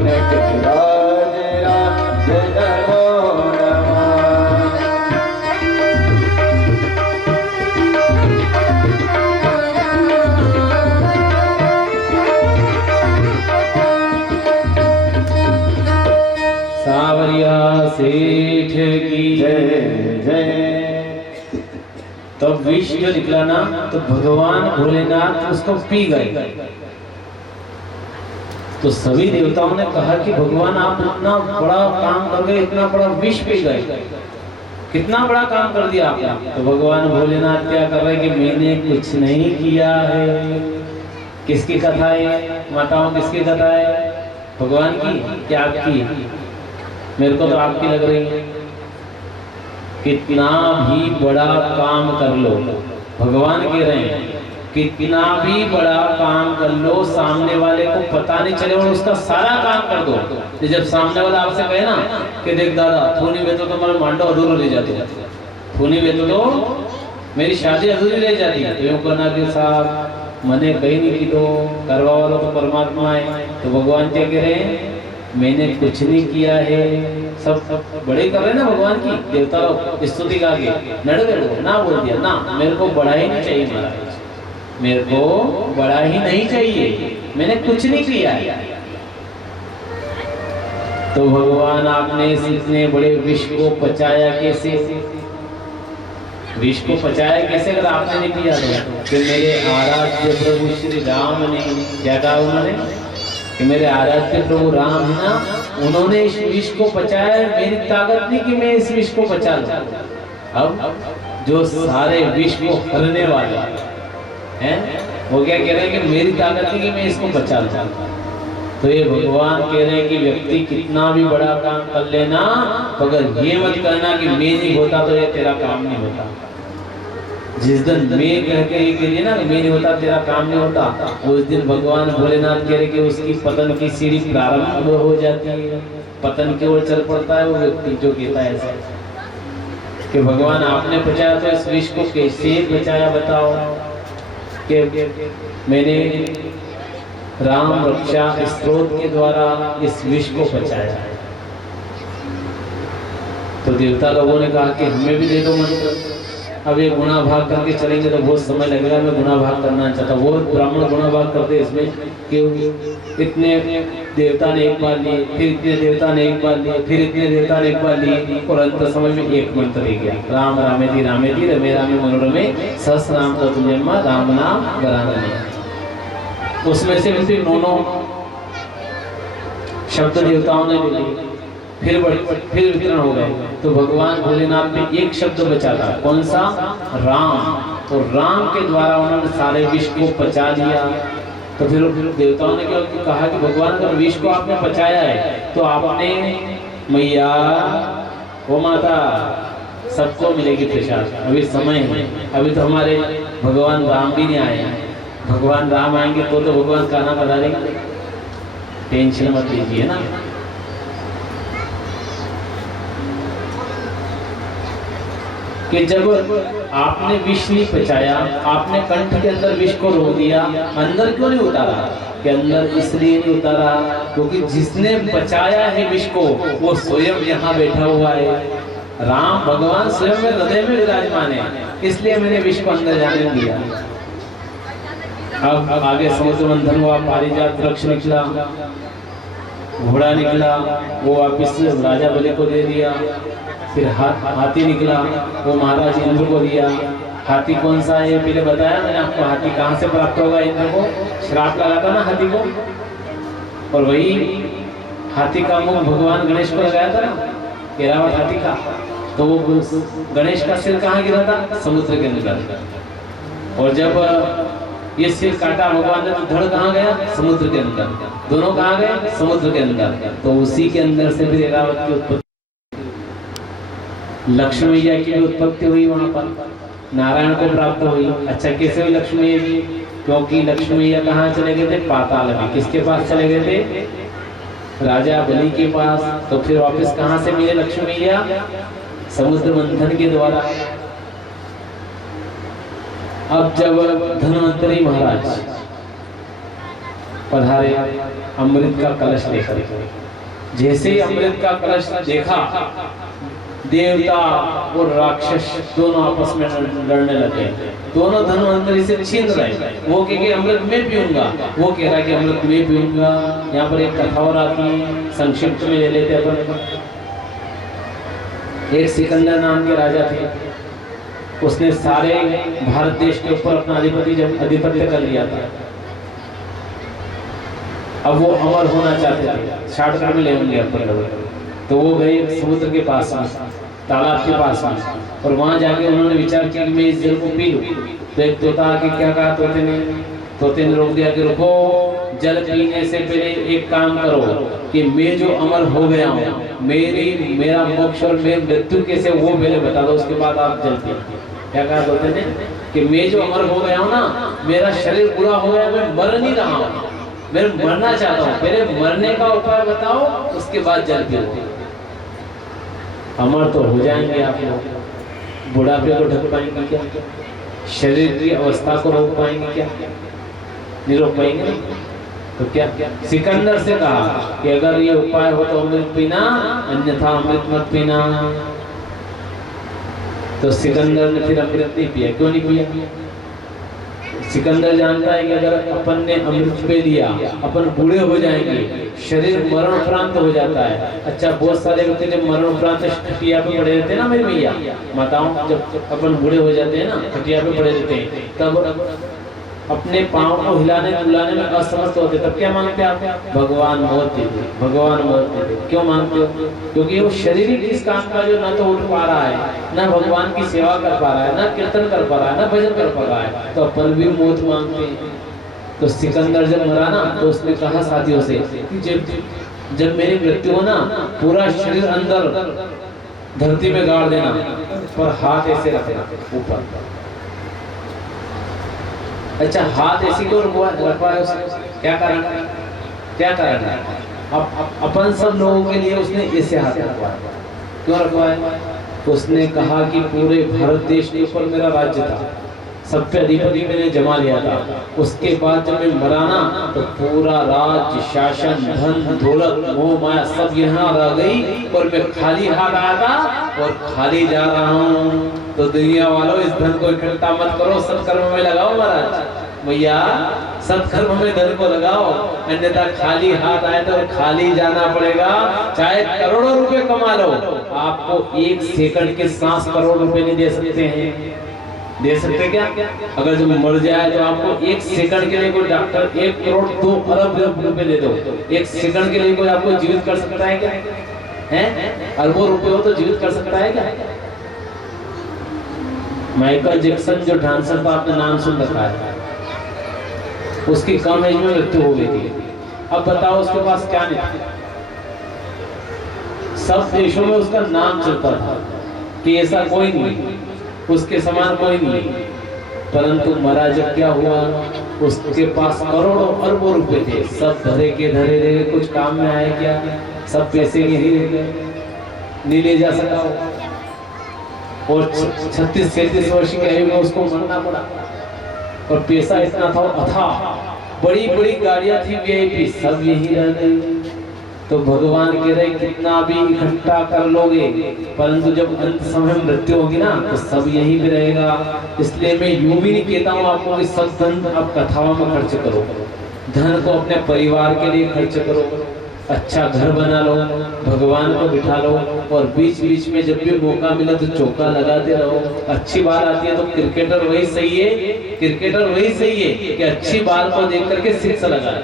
नटराज राज नमो नमः। सावरिया सेठ की जय जय। तब विष जो निकला ना तो भगवान भोलेनाथ उसको पी गए। तो सभी देवताओं ने कहा कि भगवान आप इतना बड़ा काम कर गए, इतना बड़ा विष पी गए, कितना बड़ा काम कर दिया आपने। तो भगवान भोलेनाथ क्या कर रहे कि मैंने कुछ नहीं किया है। किसकी कथा है माताओं, किसकी कथा है? भगवान की क्या आपकी? मेरे को तो आपकी लग रही है। कितना भी बड़ा काम कर लो, भगवान कह रहे हैं कितना भी बड़ा काम कर लो, सामने वाले को पता नहीं चले और उसका सारा काम कर दो। तो जब सामने वाला आपसे कहे ना कि देख दादा थूनी बेचो तो मेरा मांडो अधूरा ले जाती है, थूनी बेचो तो मेरी शादी अधूरी ले जाती है, तो यूँ कहना कि साहब मैंने कहीं नहीं की, तो करवा वाला तो परमात्मा है। तो भगवान क्या कह रहे हैं मैंने कुछ नहीं किया है। सब बड़े कर रहे हैं ना भगवान की, देवता लोग स्तुति गा के नड़ गए ना, बोल दिया ना मेरे को बड़ा ही नहीं चाहिए महाराज, मेरे को बड़ा ही नहीं चाहिए, मैंने कुछ नहीं किया है। तो भगवान आपने इतने बड़े विष को पचाया कैसे? विष को पचाया कैसे अगर आपने नहीं किया? तो मेरे आराध्य प्रभु श्री राम ने क्या कहा? उन्होंने कि मेरे आराध्य प्रभु राम है ना, उन्होंने इस विष को पचाया। मेरी ताकत नहीं कि मैं इस विष को पचा लूं। अब जो सारे विष को हरने वाले हैं वो क्या कह रहे हैं कि मेरी ताकत नहीं कि मैं इसको बचा लूं। तो ये भगवान कह रहे हैं कि व्यक्ति कितना भी बड़ा काम कर लेना, तो अगर ये मत कहना कि मैं नहीं होता तो ये तेरा काम नहीं होता। जिस दिन मैं कह के ये कह ना मैं नहीं होता तेरा काम नहीं होता, उस दिन भगवान भोलेनाथ कह रहे कि उसकी पतन की सीढ़ी प्रारंभ हो जाती है, पतन की ओर चल पड़ता है वो व्यक्ति जो कहता है ऐसा कि भगवान आपने बचाया तो इस विष को कैसे बचाया बताओ? कि मैंने राम रक्षा स्त्रोत के द्वारा इस विष को बचाया। तो देवता लोगों ने कहा कि हमें भी दे दो मंत्र। अब ये गुणा भाग करके चलेंगे तो बहुत समय लगेगा, मैं गुणा भाग करना चाहता। वो ब्राह्मण गुणा भाग करते इसमें कि इतने देवता ने एक बार लिए, फिर इतने देवता ने एक बार लिए, फिर इतने देवता ने एक बार लिए, और अंत समय में एक मंत्र रह गया, राम रामेति रामेति रमे रामे मनोरमे सहस्रनाम तत्तुल्यम् राम नाम वरानने। उसमें से भी 9 शब्द देवताओं ने ले लिए, फिर वितरण हो गए। तो भगवान भोलेनाथ ने एक शब्द बचा था, कौन सा? राम। तो राम के द्वारा उन्होंने सारे विष को पचा लिया। तो फिर देवताओं ने क्या कहा कि भगवान अगर विष को आपने पचाया है तो आपने मैया वो माता सबको मिलेगी प्रसाद। अभी समय है, अभी तो हमारे भगवान राम भी नहीं आए हैं। भगवान राम आएंगे तो भगवान खाना बना देंगे, टेंशन मत लीजिए ना। कि जब आपने विष नहीं पचाया, आपने कंठ के अंदर विष को रोक दिया, अंदर क्यों नहीं उतारा? कि अंदर इसलिए नहीं उतारा क्योंकि जिसने पचाया है विष को वो स्वयं यहाँ बैठा हुआ है। राम भगवान स्वयं में हृदय में विराजमान है, इसलिए मैंने विष को अंदर जाने दिया। अब आगे समुद्र मंथन हुआ, पारिजात वृक्ष निकला, घोड़ा निकला, वो वापिस राजा बलि को दे दिया। फिर हाथी निकला, वो महाराज इंद्र को दिया। हाथी कौन सा है पहले बताया मैंने आपको। हाथी कहाँ से प्राप्त होगा? इंद्र को श्राप लगा था ना हाथी को, और वही हाथी का मुंह भगवान गणेश को लगाया था ना, ऐरावत हाथी का। तो वो गणेश का सिर कहाँ गिरा था? समुद्र के अंदर। और जब ये सिर काटा भगवान ने तो धड़ कहाँ गया? समुद्र के अंदर। दोनों कहाँ गए? समुद्र के अंदर। तो उसी के अंदर से फिर ऐरावत की उत्पत्ति, लक्ष्मी मैया की भी उत्पत्ति हुई वहां पर, नारायण को प्राप्त हुई। अच्छा कैसे हुई लक्ष्मी मैया की? क्योंकि लक्ष्मी मैया कहाँ चले गए थे? पाताल में। किसके पास चले गए थे? राजा बलि के पास। तो फिर वापस कहाँ से मिले लक्ष्मी मैया? समुद्र मंथन के द्वारा। अब जब धन्वंतरी महाराज पधारे अमृत का कलश लेकर। जैसे ही अमृत का कलश देखा, देवता और राक्षस दोनों आपस में लड़ने लगे। दोनों धन्वंतरी से छीन रहे। वो कहे अमृत मैं पीऊंगा, वो कह रहा कि अमृत मैं पीऊंगा। यहाँ पर एक कथा और आती है, संक्षिप्त में ले लेते अपन। एक सिकंदर नाम के राजा थे। उसने सारे भारत देश के ऊपर अपना आधिपत्य कर लिया था। अब वो अमर होना चाहते थे, शॉर्टकट में ले होंगे अपन। तो वो गए समुद्र के पास में, तालाब के पास में, और वहां जाके उन्होंने विचार किया कि मैं इस जल को पी लूं। तो एक तोता आके क्या कहा तोते ने रोक दिया कि रुको, जल पीने से पहले एक काम करो कि मैं जो अमर हो गया हूँ, मेरा मोक्ष और मेरी मृत्यु कैसे वो पहले बता दो, उसके बाद आप जल पिए। क्या कहा तोते ने कि मैं जो अमर हो गया हूँ ना, मेरा शरीर पूरा हो गया, मैं मर नहीं रहा हूँ, मैं मरना चाहता हूँ, पहले मरने का उपाय बताओ, उसके बाद जल पियो। अमर तो हो जाएंगे आप लोग, बुढ़ापे को ढक पाएंगे क्या? शरीर की अवस्था को रोक पाएंगे क्या? नहीं रोक पाएंगे। तो क्या सिकंदर से कहा कि अगर ये उपाय हो तो अमृत पीना, अन्यथा अमृत मत पीना। तो सिकंदर ने फिर अमृत नहीं पिया। क्यों नहीं पिया? सिकंदर जानता है कि अगर अपन ने अमृत पे लिया, अपन बूढ़े हो जाएंगे, शरीर मरण उपरांत हो जाता है। अच्छा, बहुत सारे व्यक्ति जब मरण उपरांत खटिया पे पड़े रहते हैं ना, मेरी मैया माताओं, जब अपन बूढ़े हो जाते हैं ना, खटिया पे पड़े रहते हैं, तब अपने पाँव को हिलाने डुलाने में असमर्थ होते, तब क्या मांगते आप? भगवान मौत दे दे, भगवान मौत दे दे। क्यों मांगते हो? क्योंकि वो शरीर ही किस काम का जो ना तो उठ पा रहा है, ना भगवान की सेवा कर पा रहा है, ना कीर्तन कर पा रहा है, ना भजन कर पा रहा है, तो अपन भी मौत मांगते हैं। तो सिकंदर जब मरा ना, तो उसने कहा साथियों से कि जब मेरी मृत्यु हो ना, पूरा शरीर अंदर धरती में गाड़ देना, पर हाथ ऐसे रखना ऊपर। अच्छा, हाथ ऐसी क्यों रखवा है उसने? क्या कारण है? क्या कारण है? अब अपन सब लोगों के लिए उसने ऐसे हाथ रखवाया। क्यों रखवाया? उसने कहा कि पूरे भारत देश के ऊपर मेरा राज्य था, सब पे अधिपति मैंने जमा लिया था। उसके बाद जब मैं मरा ना, तो पूरा राज्य, शासन, धन दौलत, मोह माया सब यहाँ रह गई, और मैं खाली हाथ आया था और खाली जा रहा हूँ। तो दुनिया वालों, इस धन को इकट्ठा मत करो, सत्कर्म में लगाओ महाराज। भैया, सत्कर्म में धन को लगाओ, अन्यथा खाली हाथ आए तो खाली जाना पड़ेगा। चाहे करोड़ों रुपए कमा लो, आपको एक सेकंड के सांस करोड़ रुपए नहीं दे सकते हैं। दे सकते क्या? अगर जब मर जाए तो आपको एक सेकंड के लिए कोई डॉक्टर 1 करोड़ 2 अरब रुपए दे दो, एक सेकंड के लिए कोई आपको जीवित कर सकता है क्या? हैं? अरबों रुपए हो तो जीवित कर सकता है क्या? माइकल जैक्सन जो डांसर था, आपने नाम सुन रखा है, उसकी कम एज में मृत्यु हो गई थी। अब बताओ उसके पास क्या नहीं? सब देशों में उसका नाम चलता था कि ऐसा कोई नहीं, उसके समान कोई नहीं। परंतु मरा जब क्या हुआ, उसके पास करोड़ों अरबों रुपए थे, सब धरे के धरे रहे, कुछ काम में आए क्या? सब पैसे यही रह गए, नहीं ले जा सका। और 36-37 वर्ष की आयु में उसको मरना पड़ा। और पैसा इतना था अथाह, बड़ी बड़ी गाड़ियां थी VIP, सब यही रह गई। तो भगवान कह रहे कितना भी इकट्ठा कर लोगे, परंतु जब अंत समय मृत्यु होगी ना, तो सब यही भी रहेगा। इसलिए मैं यूं भी नहीं कहता हूँ आपको कि सब धन आप कथाओं में खर्च करो, धन को अपने परिवार के लिए खर्च करो, अच्छा घर बना लो, भगवान को बिठा लो, और बीच बीच में जब भी मौका मिला तो चौका लगाते रहो। अच्छी बात आती है तो क्रिकेटर वही सही है, क्रिकेटर वही सही है कि अच्छी बात को देख करके सिक्स लगाए,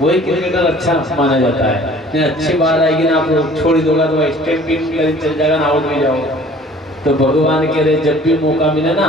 वही क्रिकेटर अच्छा माना जाता है। नहीं अच्छी बात आएगी ना, आप छोड़ दोगे तो स्टैम्पिंग चल जाएगा ना, आउट हो जाओगे। तो भगवान कह रहे जब भी मौका मिले ना,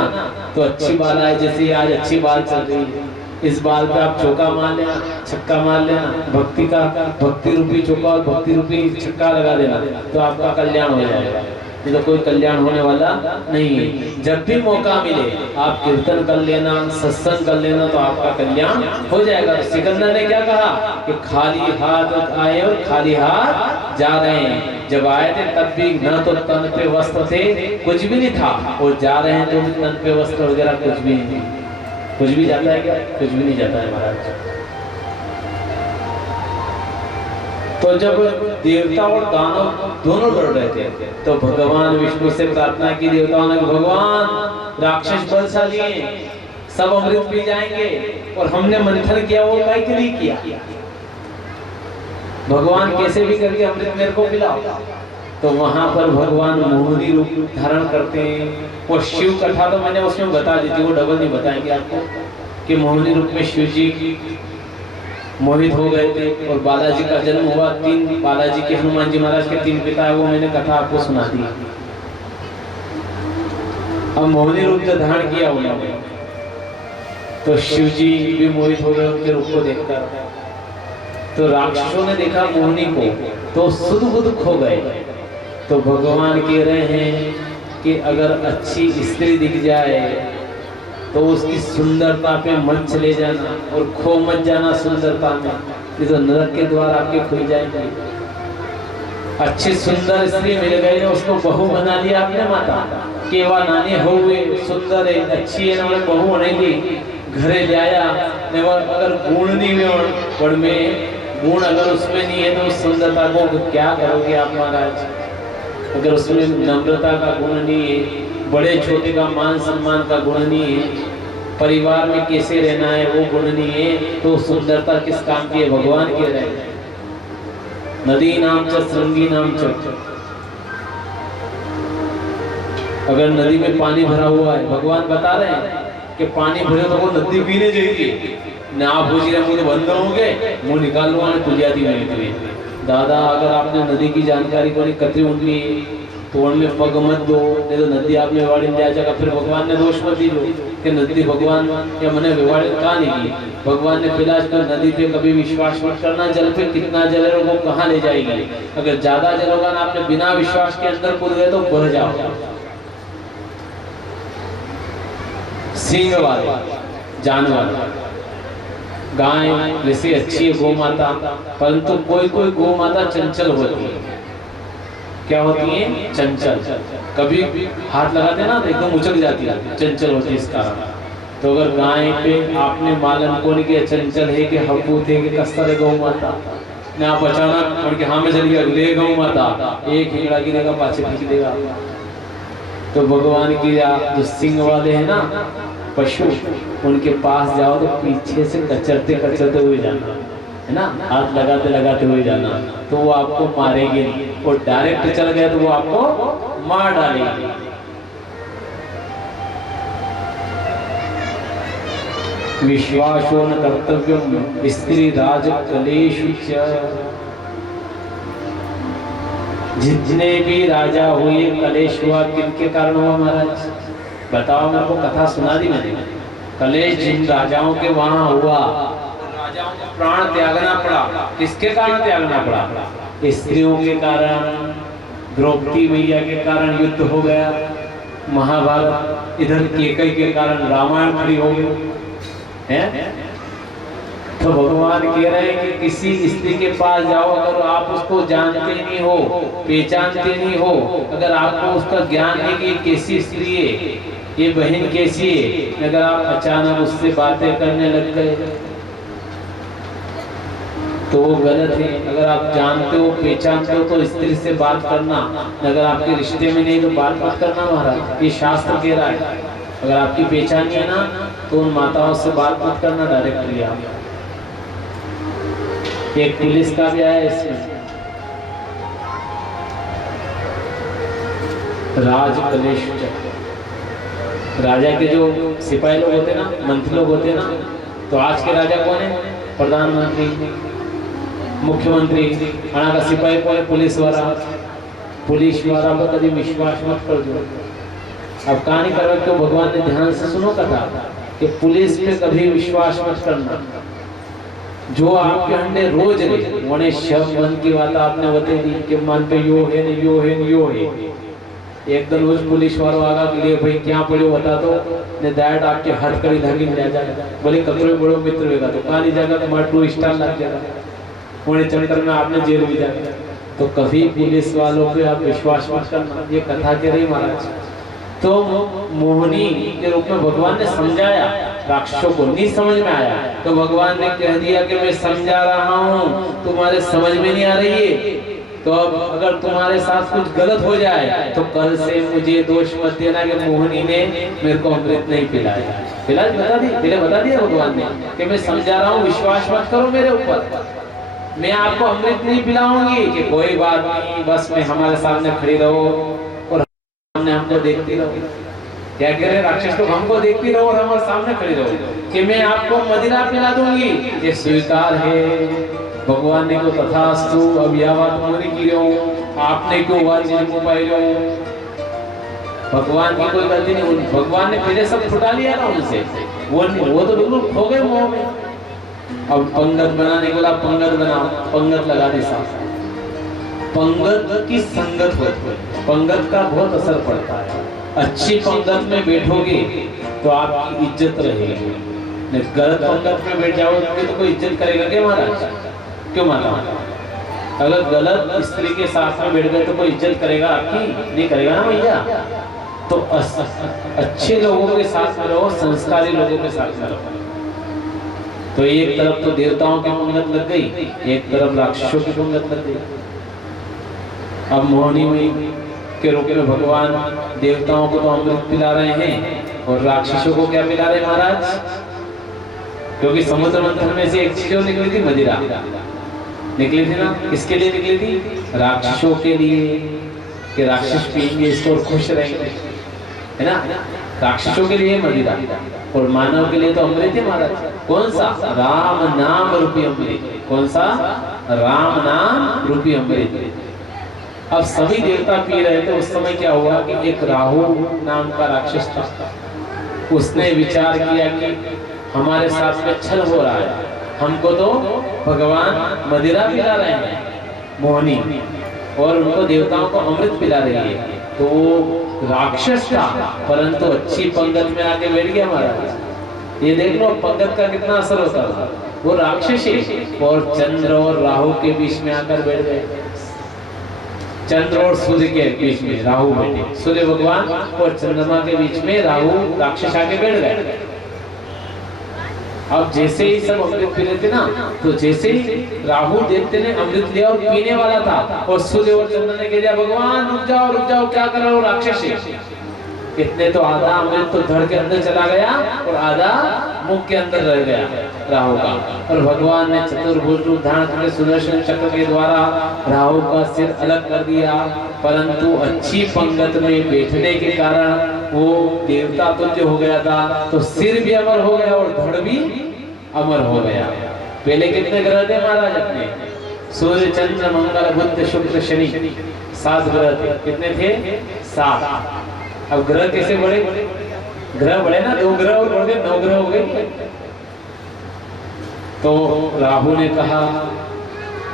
तो अच्छी बात आए। जैसे आज अच्छी बात चल रही है, इस बात पे आप चौका मार लेना, छक्का मार लेना, भक्ति रूपी चौका और भक्ति रूपी छक्का लगा देना, तो आपका कल्याण हो जाएगा। नहीं तो कोई कल्याण होने वाला नहीं है। जब भी मौका मिले आप कीर्तन कर लेना, सत्संग कर लेना, तो आपका कल्याण हो जाएगा। तो सिकंदर ने क्या कहा कि खाली हाथ आए और खाली हाथ जा रहे हैं। जब आए थे तब भी न तो तन पे वस्त्र थे, कुछ भी नहीं था, और जा रहे हैं तो भी तन पे वस्त्र वगैरह कुछ भी नहीं। कुछ भी जाता है क्या? कुछ भी नहीं जाता है महाराज। तो जब देवता और दानव दोनों लड़ रहे थे तो भगवान विष्णु से प्रार्थना की देवताओं ने, भगवान राक्षस बलशाली हैं, सब अमृत पी जाएंगे और हमने मंथन किया वो काहे के लिए किया, भगवान कैसे भी करके अमृत मेरे को पिलाओ। तो वहां पर भगवान मोहिनी रूप धारण करते हैं। वो शिव कथा तो मैंने उसमें बता दी थी, वो डबल नहीं बताएंगे आपको, कि मोहिनी रूप में शिव जी मोहित हो गए थे और बालाजी का जन्म हुआ। तीन बालाजी के, हनुमान जी महाराज के तीन पिता है, वो मैंने कथा आपको सुना दी। अब मोहिनी रूप जो धारण किया उन्होंने, तो शिव जी भी मोहित हो गए उनके रूप को देखकर। तो राक्षसों ने देखा मोहिनी को तो सुध बुध खो गए। तो भगवान कह रहे हैं कि अगर अच्छी स्त्री दिख जाए तो उसकी सुंदरता पे मत चले जाना और खो मत जाना सुंदरता में, नहीं तो नरक के द्वार आपके खुल जाएंगे। अच्छी सुंदर स्त्री मिल गई है, उसको बहू बना लिया आपने माता, कि वह नानी हो सुंदर है, अच्छी है ना, बहू होने घरे जाया, अगर गुण नहीं हुए में, गुण अगर उसमें नहीं है तो उस सुंदरता को क्या करोगे आप महाराज। अगर उसमें नम्रता का गुण नहीं है, बड़े छोटे का मान सम्मान का गुण नहीं है, परिवार में कैसे रहना है वो गुण नहीं है, तो सुंदरता किस काम की है। भगवान कह रहे हैं नदी नाम च श्रृंगी नाम च, अगर नदी में पानी भरा हुआ है, भगवान बता रहे हैं कि पानी भरे तो वो नदी पीने जाएगी ना, आप पूछ रहे मुझे बंद होंगे, मुंह निकाल लूंगा तुझाती नहीं। दादा अगर आपने नदी की जानकारी को नहीं कतरी उंगली तो उनमें पग मत दो, नहीं तो नदी आप में वाड़ी में जाएगा। फिर भगवान ने दोष मत दी कि नदी भगवान या मैंने विवाड़ कहा नहीं की। भगवान ने पिलाज कर नदी पे कभी विश्वास मत करना, जल पे कितना जल है वो कहाँ ले जाएगी। अगर ज्यादा जल होगा ना, आपने बिना विश्वास के अंदर कूद गए तो बह जाओ। सिंह वाले जानवर, गाय वैसे अच्छी है गौ माता, परंतु कोई कोई गौ माता चंचल होती है। क्या होती है? चंचल। कभी हाथ लगाते ना तो एकदम उछल जाती है, चंचल होती है इस कारण। तो अगर गाय पे आपने मालन को नहीं किया, चंचल है कि हबूत है कि कसर है गौ माता ने, आप अचानक उनके हाँ में चल गया ले गौ माता, एक हिंगड़ा गिरेगा पाछे खींच देगा। तो भगवान की जो सिंह वाले है ना पशु, उनके पास जाओ तो पीछे से कचरते कचरते हुए जाना है ना, हाथ लगाते लगाते हुए जाना, तो वो आपको मारेंगे नहीं। और डायरेक्ट चल गया तो वो आपको मार डालेंगे। विश्वासो न कर्तव्यम स्त्री राज कलेषु च, जितने भी राजा हुए कलेश हुआ किनके कारण हुआ महाराज बताओ। मेरे को कथा सुना दी मैंने, कलेश जिन राजाओं के वहां हुआ, राजाओं को प्राण त्यागना पड़ा। किसके कारण त्यागना पड़ा? स्त्रियों के कारण, द्रौपदी मैया के कारण युद्ध हो गया, महाभारत, इधर केकई के कारण रामायण खड़ी हो गई है। तो भगवान कह रहे हैं कि किसी स्त्री के पास जाओ, अगर आप उसको जानते नहीं हो, पहचानते नहीं हो, अगर आपको उसका ज्ञान है कि ये कैसी स्त्री है, ये बहन कैसी है, अगर आप अचानक उससे बातें करने लग गए तो वो गलत है। अगर आप जानते हो पहचानते हो तो स्त्री से बात करना, अगर आपके रिश्ते में नहीं तो बात मत करना महाराज, ये शास्त्र कह रहा है। अगर आपकी पहचान है ना तो उन माताओं से बात मत करना डायरेक्टली। आप एक पुलिस का भी आया इसमें, राज कलेश, राजा के जो सिपाही लोग होते ना, मंत्री लोग होते ना, तो आज के राजा कौन है? प्रधानमंत्री, मुख्यमंत्री, आना का सिपाही कौन है? पुलिस वाला। पुलिस वाला पर कभी विश्वास मत कर दो। अब कहानी कर तो भगवान ने ध्यान से सुनो कथा कि पुलिस पे कभी विश्वास मत करना। जो आपके अंडे रोज रहे शब मन की बात आपने बता दी कि मन पे यो है न यो है न यो है। एक दिन रोज पुलिस वालों आगा के लिए भाई क्या पड़े बता दो ने डायरेक्ट आपके हाथ कड़ी धागी ले जाएगा, बोले कतरे बड़ो मित्र होगा तो कहानी जाएगा तुम्हारा 2 स्टार लग जाएगा, उन्हें चलकर में आपने जेल भी जाएगा। तो कभी पुलिस वालों पे आप विश्वास मत करना, ये कथा के रही महाराज। तो मोहिनी के रूप में भगवान ने समझाया राक्षसों को नहीं समझ में आया, तो भगवान ने कह दिया कि मैं समझा रहा हूँ, तुम्हारे समझ में नहीं आ रही है, तो अब अगर तुम्हारे साथ कुछ गलत हो जाए तो कल से मुझे दोष मत देना कि मोहिनी ने मेरे को अमृत नहीं पिलाया। बता दिया भगवान ने कि मैं समझा रहा हूँ, विश्वास मत करो मेरे ऊपर, मैं आपको अमृत नहीं पिलाऊंगी, कि कोई बात नहीं, बस मैं हमारे सामने खड़ी रहो और सामने हमको देखती रहो। क्या कह रहे राक्षस, तो हमको देखती रहो और हमारे सामने खड़ी रहो कि मैं आपको मदिरा पिला दूंगी, ये स्वीकार है। भगवान ने को तथास्तु, अब यह बात मोहनी की रहो, आपने क्यों बात को पाई रहो। भगवान की कोई गलती नहीं, भगवान ने पहले सब छुटा लिया था उनसे, वो तो बिल्कुल खो गए मोह में। अब पंगत बनाने बोला, पंगत बनाओ, पंगत लगा दी साथ। पंगत की संगत होती है, पंगत का बहुत असर पड़ता है। अच्छी पंगत में बैठोगे तो आपकी इज्जत रहेगी, नहीं गलत पंगत में बैठ जाओगे तो कोई इज्जत करेगा क्या महाराज? क्यों माता? अगर गलत स्त्री के साथ में बैठ गए तो कोई इज्जत करेगा आपकी? नहीं करेगा ना भैया। तो अच्छे लोगों के साथ में रहो, संस्कारी लोगों के साथ में रहो। तो एक तरफ तो देवताओं की पंगत लग गई, एक तरफ राक्षसों की पंगत लग गई। अब मोहिनी में के रूप में भगवान देवताओं को तो अमृत पिला रहे हैं और राक्षसों को क्या पिला रहे महाराज? क्योंकि समुद्र मंथन में से एक चीज निकली थी, मदिरा निकली थी ना। किसके लिए निकली थी? राक्षसों के लिए, कि राक्षस पिएंगे इसको और खुश रहेंगे, है ना। राक्षसों के लिए मदिरा और मानव के लिए तो अमृत है महाराज। कौन सा? राम नाम रूपी अमृत। कौन सा? राम नाम रूपी अमृत। अब सभी देवता पी रहे थे। उस समय क्या हुआ कि एक राहु नाम का राक्षस था, उसने विचार किया कि हमारे साथ में छल हो रहा है, हमको तो भगवान मदिरा पिला रहे हैं मोहिनी, और उनको देवताओं को अमृत पिला रही है। तो राक्षस था परंतु अच्छी पंगत में आके बैठ गया महाराज। ये देख लो पंगत का कितना असर होता था। वो राक्षस और चंद्र और राहु के बीच में आकर बैठ गए। चंद्र और सूर्य के बीच में राहु बैठे, सूर्य भगवान और चंद्रमा के बीच में राहु राक्षस आके बैठ गए। अब जैसे ही सब अमृत पी लेते ना, तो जैसे ही राहु देखते ने अमृत लिया और पीने वाला था, और सूर्य और चंद्र ने कह दिया भगवान रुक जाओ, क्या कर रहे हो राक्षस? इतने तो आधा अमृत तो धड़ के अंदर चला गया और आधा मुख के अंदर रह गया राहु का। और भगवान ने चतुर्भुज रूप धारण करके सुदर्शन चक्र के द्वारा राहु का सिर अलग कर दिया। परंतु अच्छी पंगत में बैठने के कारण वो देवता तुल्य हो गया था, तो सिर भी अमर हो गया और धड़ भी अमर हो गया। पहले कितने ग्रह थे महाराज अपने? सूर्य चंद्र मंगल बुध शुक्र शनि, 7 ग्रह थे। कितने थे? 7। अब ग्रह कैसे बढ़े? ग्रह बढ़े ना, 2 ग्रह और बढ़ गए, 9 ग्रह हो गए। तो राहु ने कहा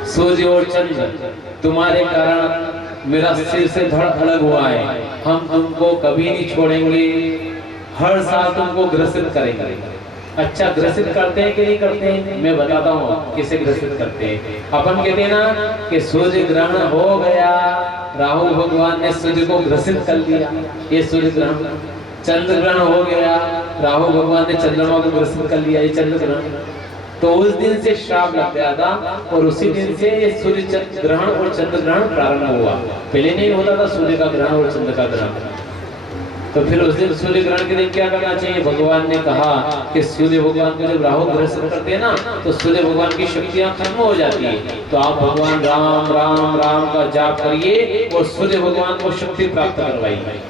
सूर्य और चंद्र तुम्हारे कारण मेरा सिर से धड़ अलग हुआ है, हम तुमको कभी नहीं छोड़ेंगे, हर साल तुमको ग्रसित करेंगे। अच्छा ग्रसित करते हैं कि नहीं करते हैं? मैं बताता हूँ किसे ग्रसित करते हैं। अपन कहते हैं ना कि सूर्य ग्रहण हो गया, राहु भगवान ने सूर्य को ग्रसित कर दिया, ये सूर्य ग्रहण। चंद्र ग्रहण हो गया, राहु भगवान ने चंद्रमा को ग्रसित कर लिया, ये चंद्र ग्रहण। तो उस दिन से श्राप लग गया था और उसी दिन से ये सूर्य ग्रहण और चंद्र ग्रहण प्रारंभ हुआ। पहले नहीं होता था सूर्य का ग्रहण और चंद्र का ग्रहण। तो फिर उस दिन सूर्य ग्रहण के दिन क्या करना चाहिए? भगवान ने कहा कि सूर्य भगवान को जब राहु ग्रसित करते हैं ना, तो सूर्य भगवान की शक्तियां खत्म हो जाती है। तो आप भगवान राम राम राम का जाप करिए और सूर्य भगवान को शक्ति प्राप्त करवाइए।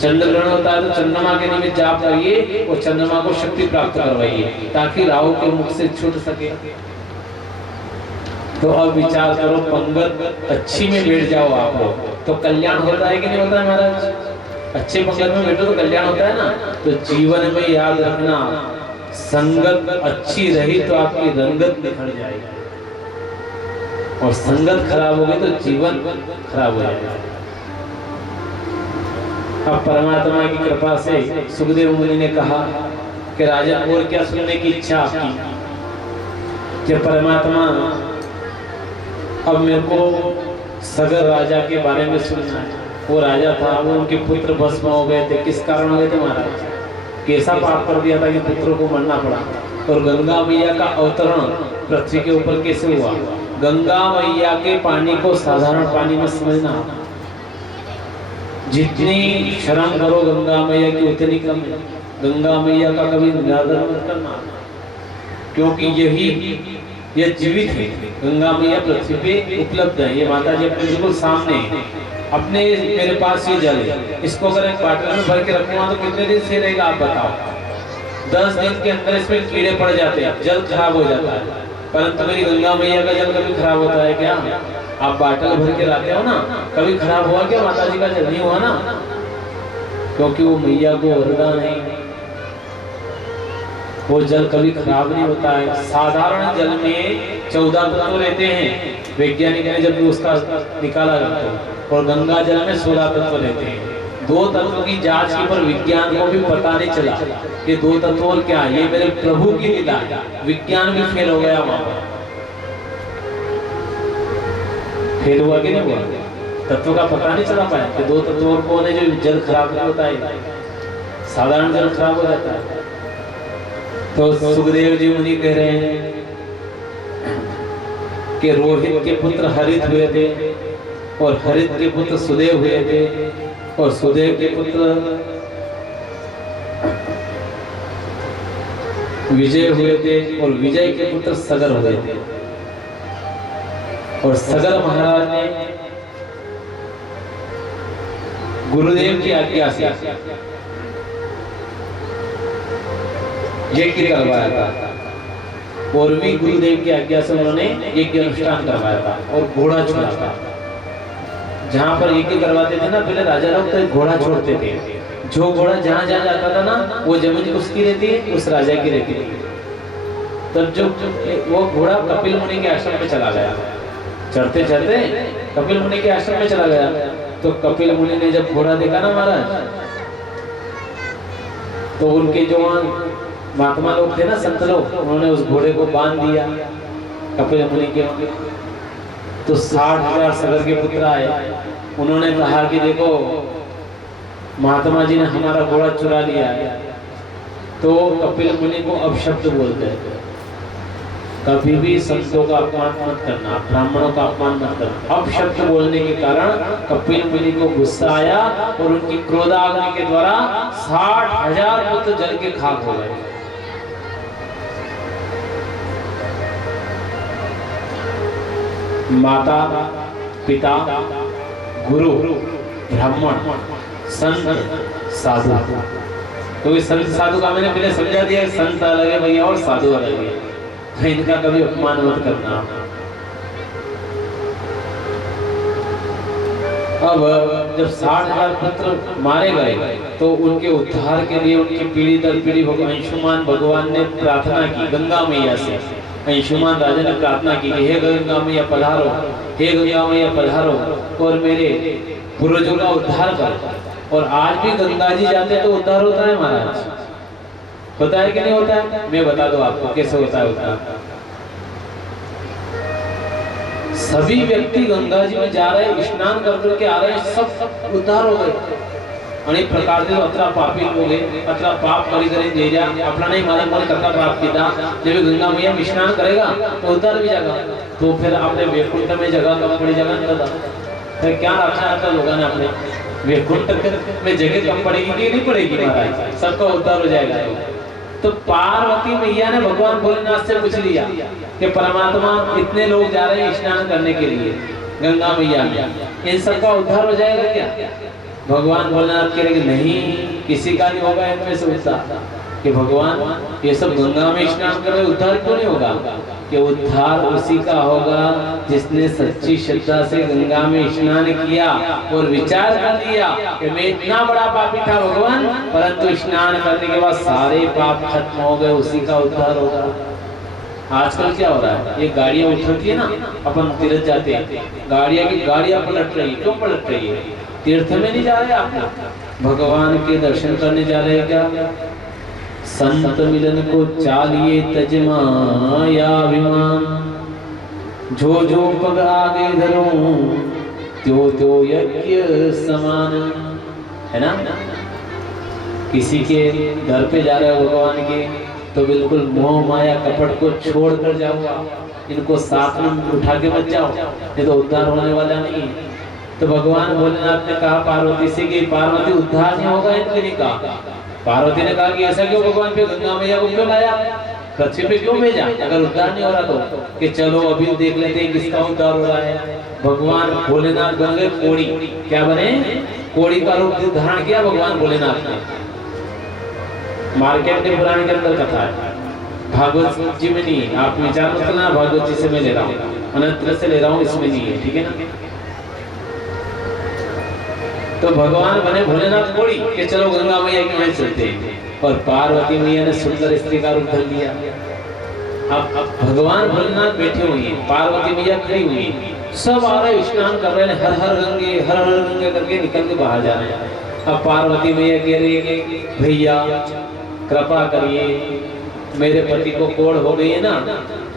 चंद्र ग्रहण होता है तो चंद्रमा के निमित्त जाप करिए और चंद्रमा को शक्ति प्राप्त करवाइए, ताकि राहु के मुख से छूट सके। तो अब विचार करो, पंगत अच्छी में बैठ जाओ आप लोग, तो कल्याण होता है कि नहीं होता है महाराज? अच्छे पंगत में बैठो तो कल्याण होता है ना। तो जीवन में याद रखना, संगत अच्छी रही तो आपकी रंगत निखर जाएगी, और संगत खराब हो गई तो जीवन खराब हो जाएगा। अब परमात्मा की कृपा से सुखदेव मुनि ने कहा कि राजन और क्या सुनने की इच्छा आपकी? कि परमात्मा अब मेरे को सगर राजा के बारे में सुनना है। वो राजा था, वो उनके पुत्र भस्म हो गए थे। किस कारण हो गए थे महाराज? कैसा पाप कर दिया था कि पुत्रों को मरना पड़ा। और गंगा मैया का अवतरण पृथ्वी के ऊपर कैसे हुआ? गंगा मैया के पानी को साधारण पानी में समझना, जितनी शरण करो गंगा मैया की उतनी कम है। गंगा मैया का कभी निरादर मत करना, क्योंकि यह जीवित है। गंगा मैया पृथ्वी पे उपलब्ध है। ये माता जी अपने बिल्कुल सामने है। अपने मेरे पास ये जल है, इसको अगर एक बाटल में भर के रखूंगा तो कितने दिन से रहेगा आप बताओ? 10 दिन के अंदर इसमें कीड़े पड़ जाते हैं, जल खराब हो जाता है। परंतु मेरी गंगा मैया का जल कभी खराब होता है क्या? आप बाटल भर के लाते हो ना, कभी खराब हुआ क्या? माता जी का जल नहीं हुआ ना, क्योंकि वो मैया को वरदान है। वो जल कभी खराब नहीं होता है। साधारण जल में 14 तत्व रहते हैं, वैज्ञानिक ने जब भी उसका निकाला जाता है, और गंगा जल में 16 तत्व रहते हैं। 2 तत्व की जांच की पर विज्ञान को भी पता नहीं चला कि 2 तत्व और क्या है। ये मेरे प्रभु की लीला है। विज्ञान भी फेल हो गया वहां पर। फेल हुआ कि नहीं हुआ? तत्व का पता नहीं चला पाया कि 2 तत्व और कौन है जो जल खराब नहीं होता है, साधारण जल खराब हो जाता है। तो सुखदेव जी मुनि कह रहे हैं कि रोहित के पुत्र हरित हुए थे, और हरित के पुत्र सुदेव हुए थे, और सुदेव के पुत्र विजय हुए थे, और विजय के पुत्र सगर हुए थे। और सगर महाराज ने गुरुदेव की आज्ञा से यज्ञ करवाया था, और भी गुरुदेव की आज्ञा से उन्होंने यज्ञ अनुष्ठान करवाया था और घोड़ा छोड़ा था। जहां पर यज्ञ करवाते थे ना, पहले राजा लोग तो घोड़ा छोड़ते थे। जो घोड़ा जहां जहां जाता था ना, वो जमीन उसकी रहती है, उस राजा की रहती है। तब जो वो घोड़ा कपिल मुनि के आश्रम में चला गया, चढ़ते चढ़ते कपिल मुनि के आश्रम में चला गया। तो कपिल मुनि ने जब घोड़ा देखा ना महाराज, तो उनके जो महात्मा लोग थे ना, संत लोग, उन्होंने उस घोड़े को बांध दिया कपिल मुनि के। तो 60,000 सगर के पुत्र आए। उन्होंने कहा कि देखो महात्मा जी ने हमारा घोड़ा चुरा लिया है। तो कपिल मुनि को अपशब्द बोलते हैं। कभी भी संतों का अपमान मत करना, ब्राह्मणों का अपमान मत करना। अपशब्द बोलने के कारण कपिल मुनि को गुस्सा आया, और उनकी क्रोधाग्नि के द्वारा 60,000 पुत्र जल के खाक हो गए। माता, पिता, गुरु, ब्राह्मण, संत, साधु। तो इस संत साधु का मैंने पहले समझा दिया, संत अलग है भैया और साधु अलग है। तो इनका कभी अपमान मत करना। अब जब 60,000 पुत्र मारे गए, तो उनके उद्धार के लिए उनकी पीढ़ी दर पीढ़ी अंशुमान भगवान ने प्रार्थना की गंगा मैया से। अंशुमान राजा ने प्रार्थना की, हे गंगा मैया पधारो, हे गंगा मैया पधारो, और मेरे पूर्वजों का उद्धार कर। और आज भी गंगा जी जाते तो उद्धार होता है महाराज, होता है कि नहीं होता है? मैं बता दूं आपको कैसे होता है उद्धार। सभी व्यक्ति गंगा जी में जा रहे हैं, स्नान करके आ रहे हैं, सब उद्धार हो गए। अनेक प्रकार से अतरा पापी लोग हैं, अतरा पाप करी करे दे जा अपना नहीं मालूम कौन कतरा पाप किया। जब गंगा मैया में स्नान करेगा तो उद्धार भी जाएगा। तो फिर आपने वैकुंठ में जगह कम पड़ी, जगह नहीं पता, फिर क्या रखा है लोगों ने अपने वैकुंठ में जगह कम पड़ेगी कि नहीं पड़ेगी महाराज? सबका उद्धार हो जाएगा। तो पार्वती मैया ने भगवान भोलेनाथ से पूछ लिया कि परमात्मा इतने लोग जा रहे हैं स्नान करने के लिए गंगा मैया में, इन सबका उद्धार हो जाएगा क्या? भगवान भोलेनाथ कह रहे कि नहीं, किसी का नहीं होगा इनमें से उद्धार। कि भगवान ये सब गंगा में स्नान कर रहे, उद्धार क्यों नहीं होगा? कि उद्धार उसी का होगा जिसने सच्ची श्रद्धा से गंगा में स्नान किया और विचार कर लिया कि मैं इतना बड़ा पापी था भगवान, परंतु स्नान करने के बाद सारे पाप खत्म हो गए, उसी का उद्धार होगा। आजकल क्या हो रहा है, ये गाड़ियां उठती है ना, अपन तीर्थ जाते हैं, गाड़ियां पलट रही है। क्यों पलट रही है? तीर्थ में नहीं जा रहे आप, भगवान के दर्शन करने जा रहे हैं क्या? संत मिलन को चालिए तजमाया विमान, जो पग आगे धरो त्यो यज्ञ समान, है ना? किसी के घर पे जा रहे हो भगवान के, तो बिल्कुल मोह माया कपट को छोड़ कर जाओ आप। इनको साथ में उठा के मत जाओ, ये तो उद्धार होने वाला नहीं। तो भगवान भोलेनाथ ने कहा पार्वती से कि पार्वती उद्धार नहीं होगा, इनके नहीं कहा। पार्वती ने कहा कि ऐसा क्यों भगवान पे गंगा मैया को क्यों लाया, पृथ्वी पे क्यों भेजा अगर उद्धार नहीं हो रहा तो? कि चलो अभी देख लेते हैं किसका उद्धार हो रहा है। भगवान भोलेनाथ बन गए कोड़ी। क्या बने? कोड़ी का रूप धारण किया भगवान भोलेनाथ ने। मार्केट के पुराण के अंदर कथा है, भागवत जी में नहीं है। आप विचार मत करना भागवत जी से मैं ले रहा हूँ, अनंत से ले रहा हूँ, इसमें नहीं है, ठीक है ना। तो भगवान बने भोलेनाथ कोड़ी कि चलो गंगा मैया के वहां चलते हैं। और पार्वती मैया ने सुंदर स्त्री का रूप धर लिया। अब भगवान भोलेनाथ बैठे हुए हैं, पार्वती मैया खड़ी हुई है, सब आ रहे स्नान कर रहे हैं, हर हर गंगे करके निकल के बाहर जा रहे हैं। अब पार्वती मैया कह रही है भैया कृपा करिए, मेरे पति को कोढ़ हो गई है ना,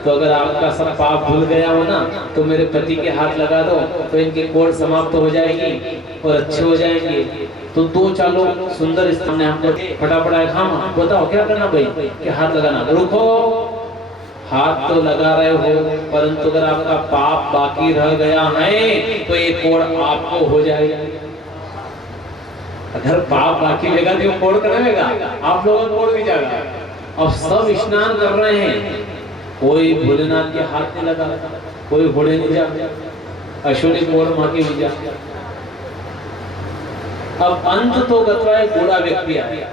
तो अगर आपका सब पाप भूल गया हो ना तो मेरे पति के हाथ लगा दो, तो इनकी कोढ़ समाप्त हो जाएगी और अच्छे हो जाएंगे। तो दो चालो सुंदर स्थान है, हमको फटाफट हम बताओ क्या करना भाई, कि हाथ लगाना। रुको, हाथ तो लगा रहे हो, परंतु अगर आपका पाप बाकी रह गया है तो ये कोढ़ आपको हो जाएगी। अगर पाप बाकी रहेगा तो कोढ़ करेगा, आप लोगों को कोढ़ भी जाएगा। अब सब स्नान कर रहे हैं, कोई भोलेनाथ के हाथ नहीं लगा, कोई घोड़े नहीं जा, अश्विनी कोढ़ मां की नहीं जा। अब अंत तो गतवा एक बूढ़ा व्यक्ति आया,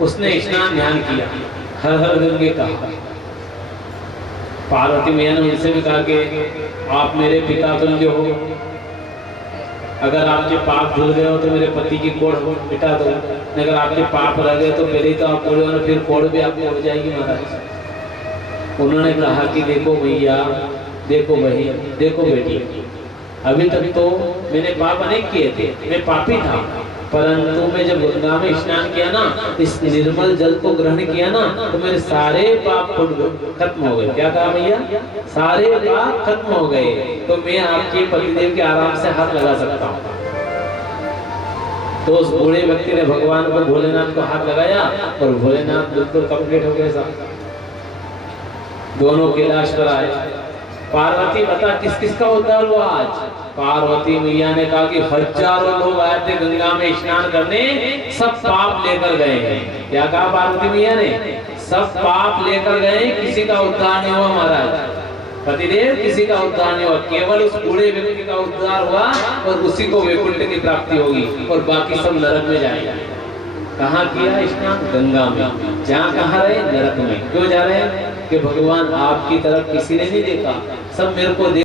उसने स्नान ध्यान किया, हर हर गंगे कहा। पार्वती मैया ने उनसे भी कहा कि आप मेरे पिता तुल्य हो, अगर आपके पाप धुल गए हो तो मेरे पति की कोढ़ मिटा दो, अगर आपके पाप रह गए तो पहले तो आप कोढ़ हो, फिर कोढ़ भी आपको हो जाएगी महाराज। उन्होंने कहा कि देखो भैया, देखो बहन, देखो बेटी, अभी तक तो मैंने पाप अनेक किए थे, मैं पापी था, परंतु मैं जब गंगा में स्नान किया ना, इस निर्मल जल को ग्रहण किया ना, तो मेरे सारे पाप खत्म हो गए। क्या कहा भैया? सारे पाप खत्म हो गए, तो मैं आपके पतिदेव के आराम से हाथ लगा सकता हूँ। तो उस बूढ़े व्यक्ति ने भगवान को, भोलेनाथ को हाथ लगाया और भोलेनाथ बिल्कुल कंप्लीट हो गए साहब। दोनों कैलाश पर आए। पार्वती बता किस किस का उद्धार हुआ आज? पार्वती मैया ने कहा कि हजारों लोग आए थे गंगा में स्नान करने, सब पाप लेकर गए हैं। क्या कहा पार्वती मैया ने? सब पाप लेकर गए, किसी का उद्धार नहीं हुआ महाराज। पतिदेव किसी का उद्धार नहीं हुआ, केवल उस बूढ़े व्यक्ति का उद्धार हुआ और उसी को वैकुंठ की प्राप्ति होगी और बाकी सब नरक में जाएंगे। कहाँ किया स्नान? गंगा में। जहाँ कहाँ रहे? नरक में। क्यों जा रहे हैं? कि भगवान आपकी तरफ किसी ने नहीं देखा, सब मेरे को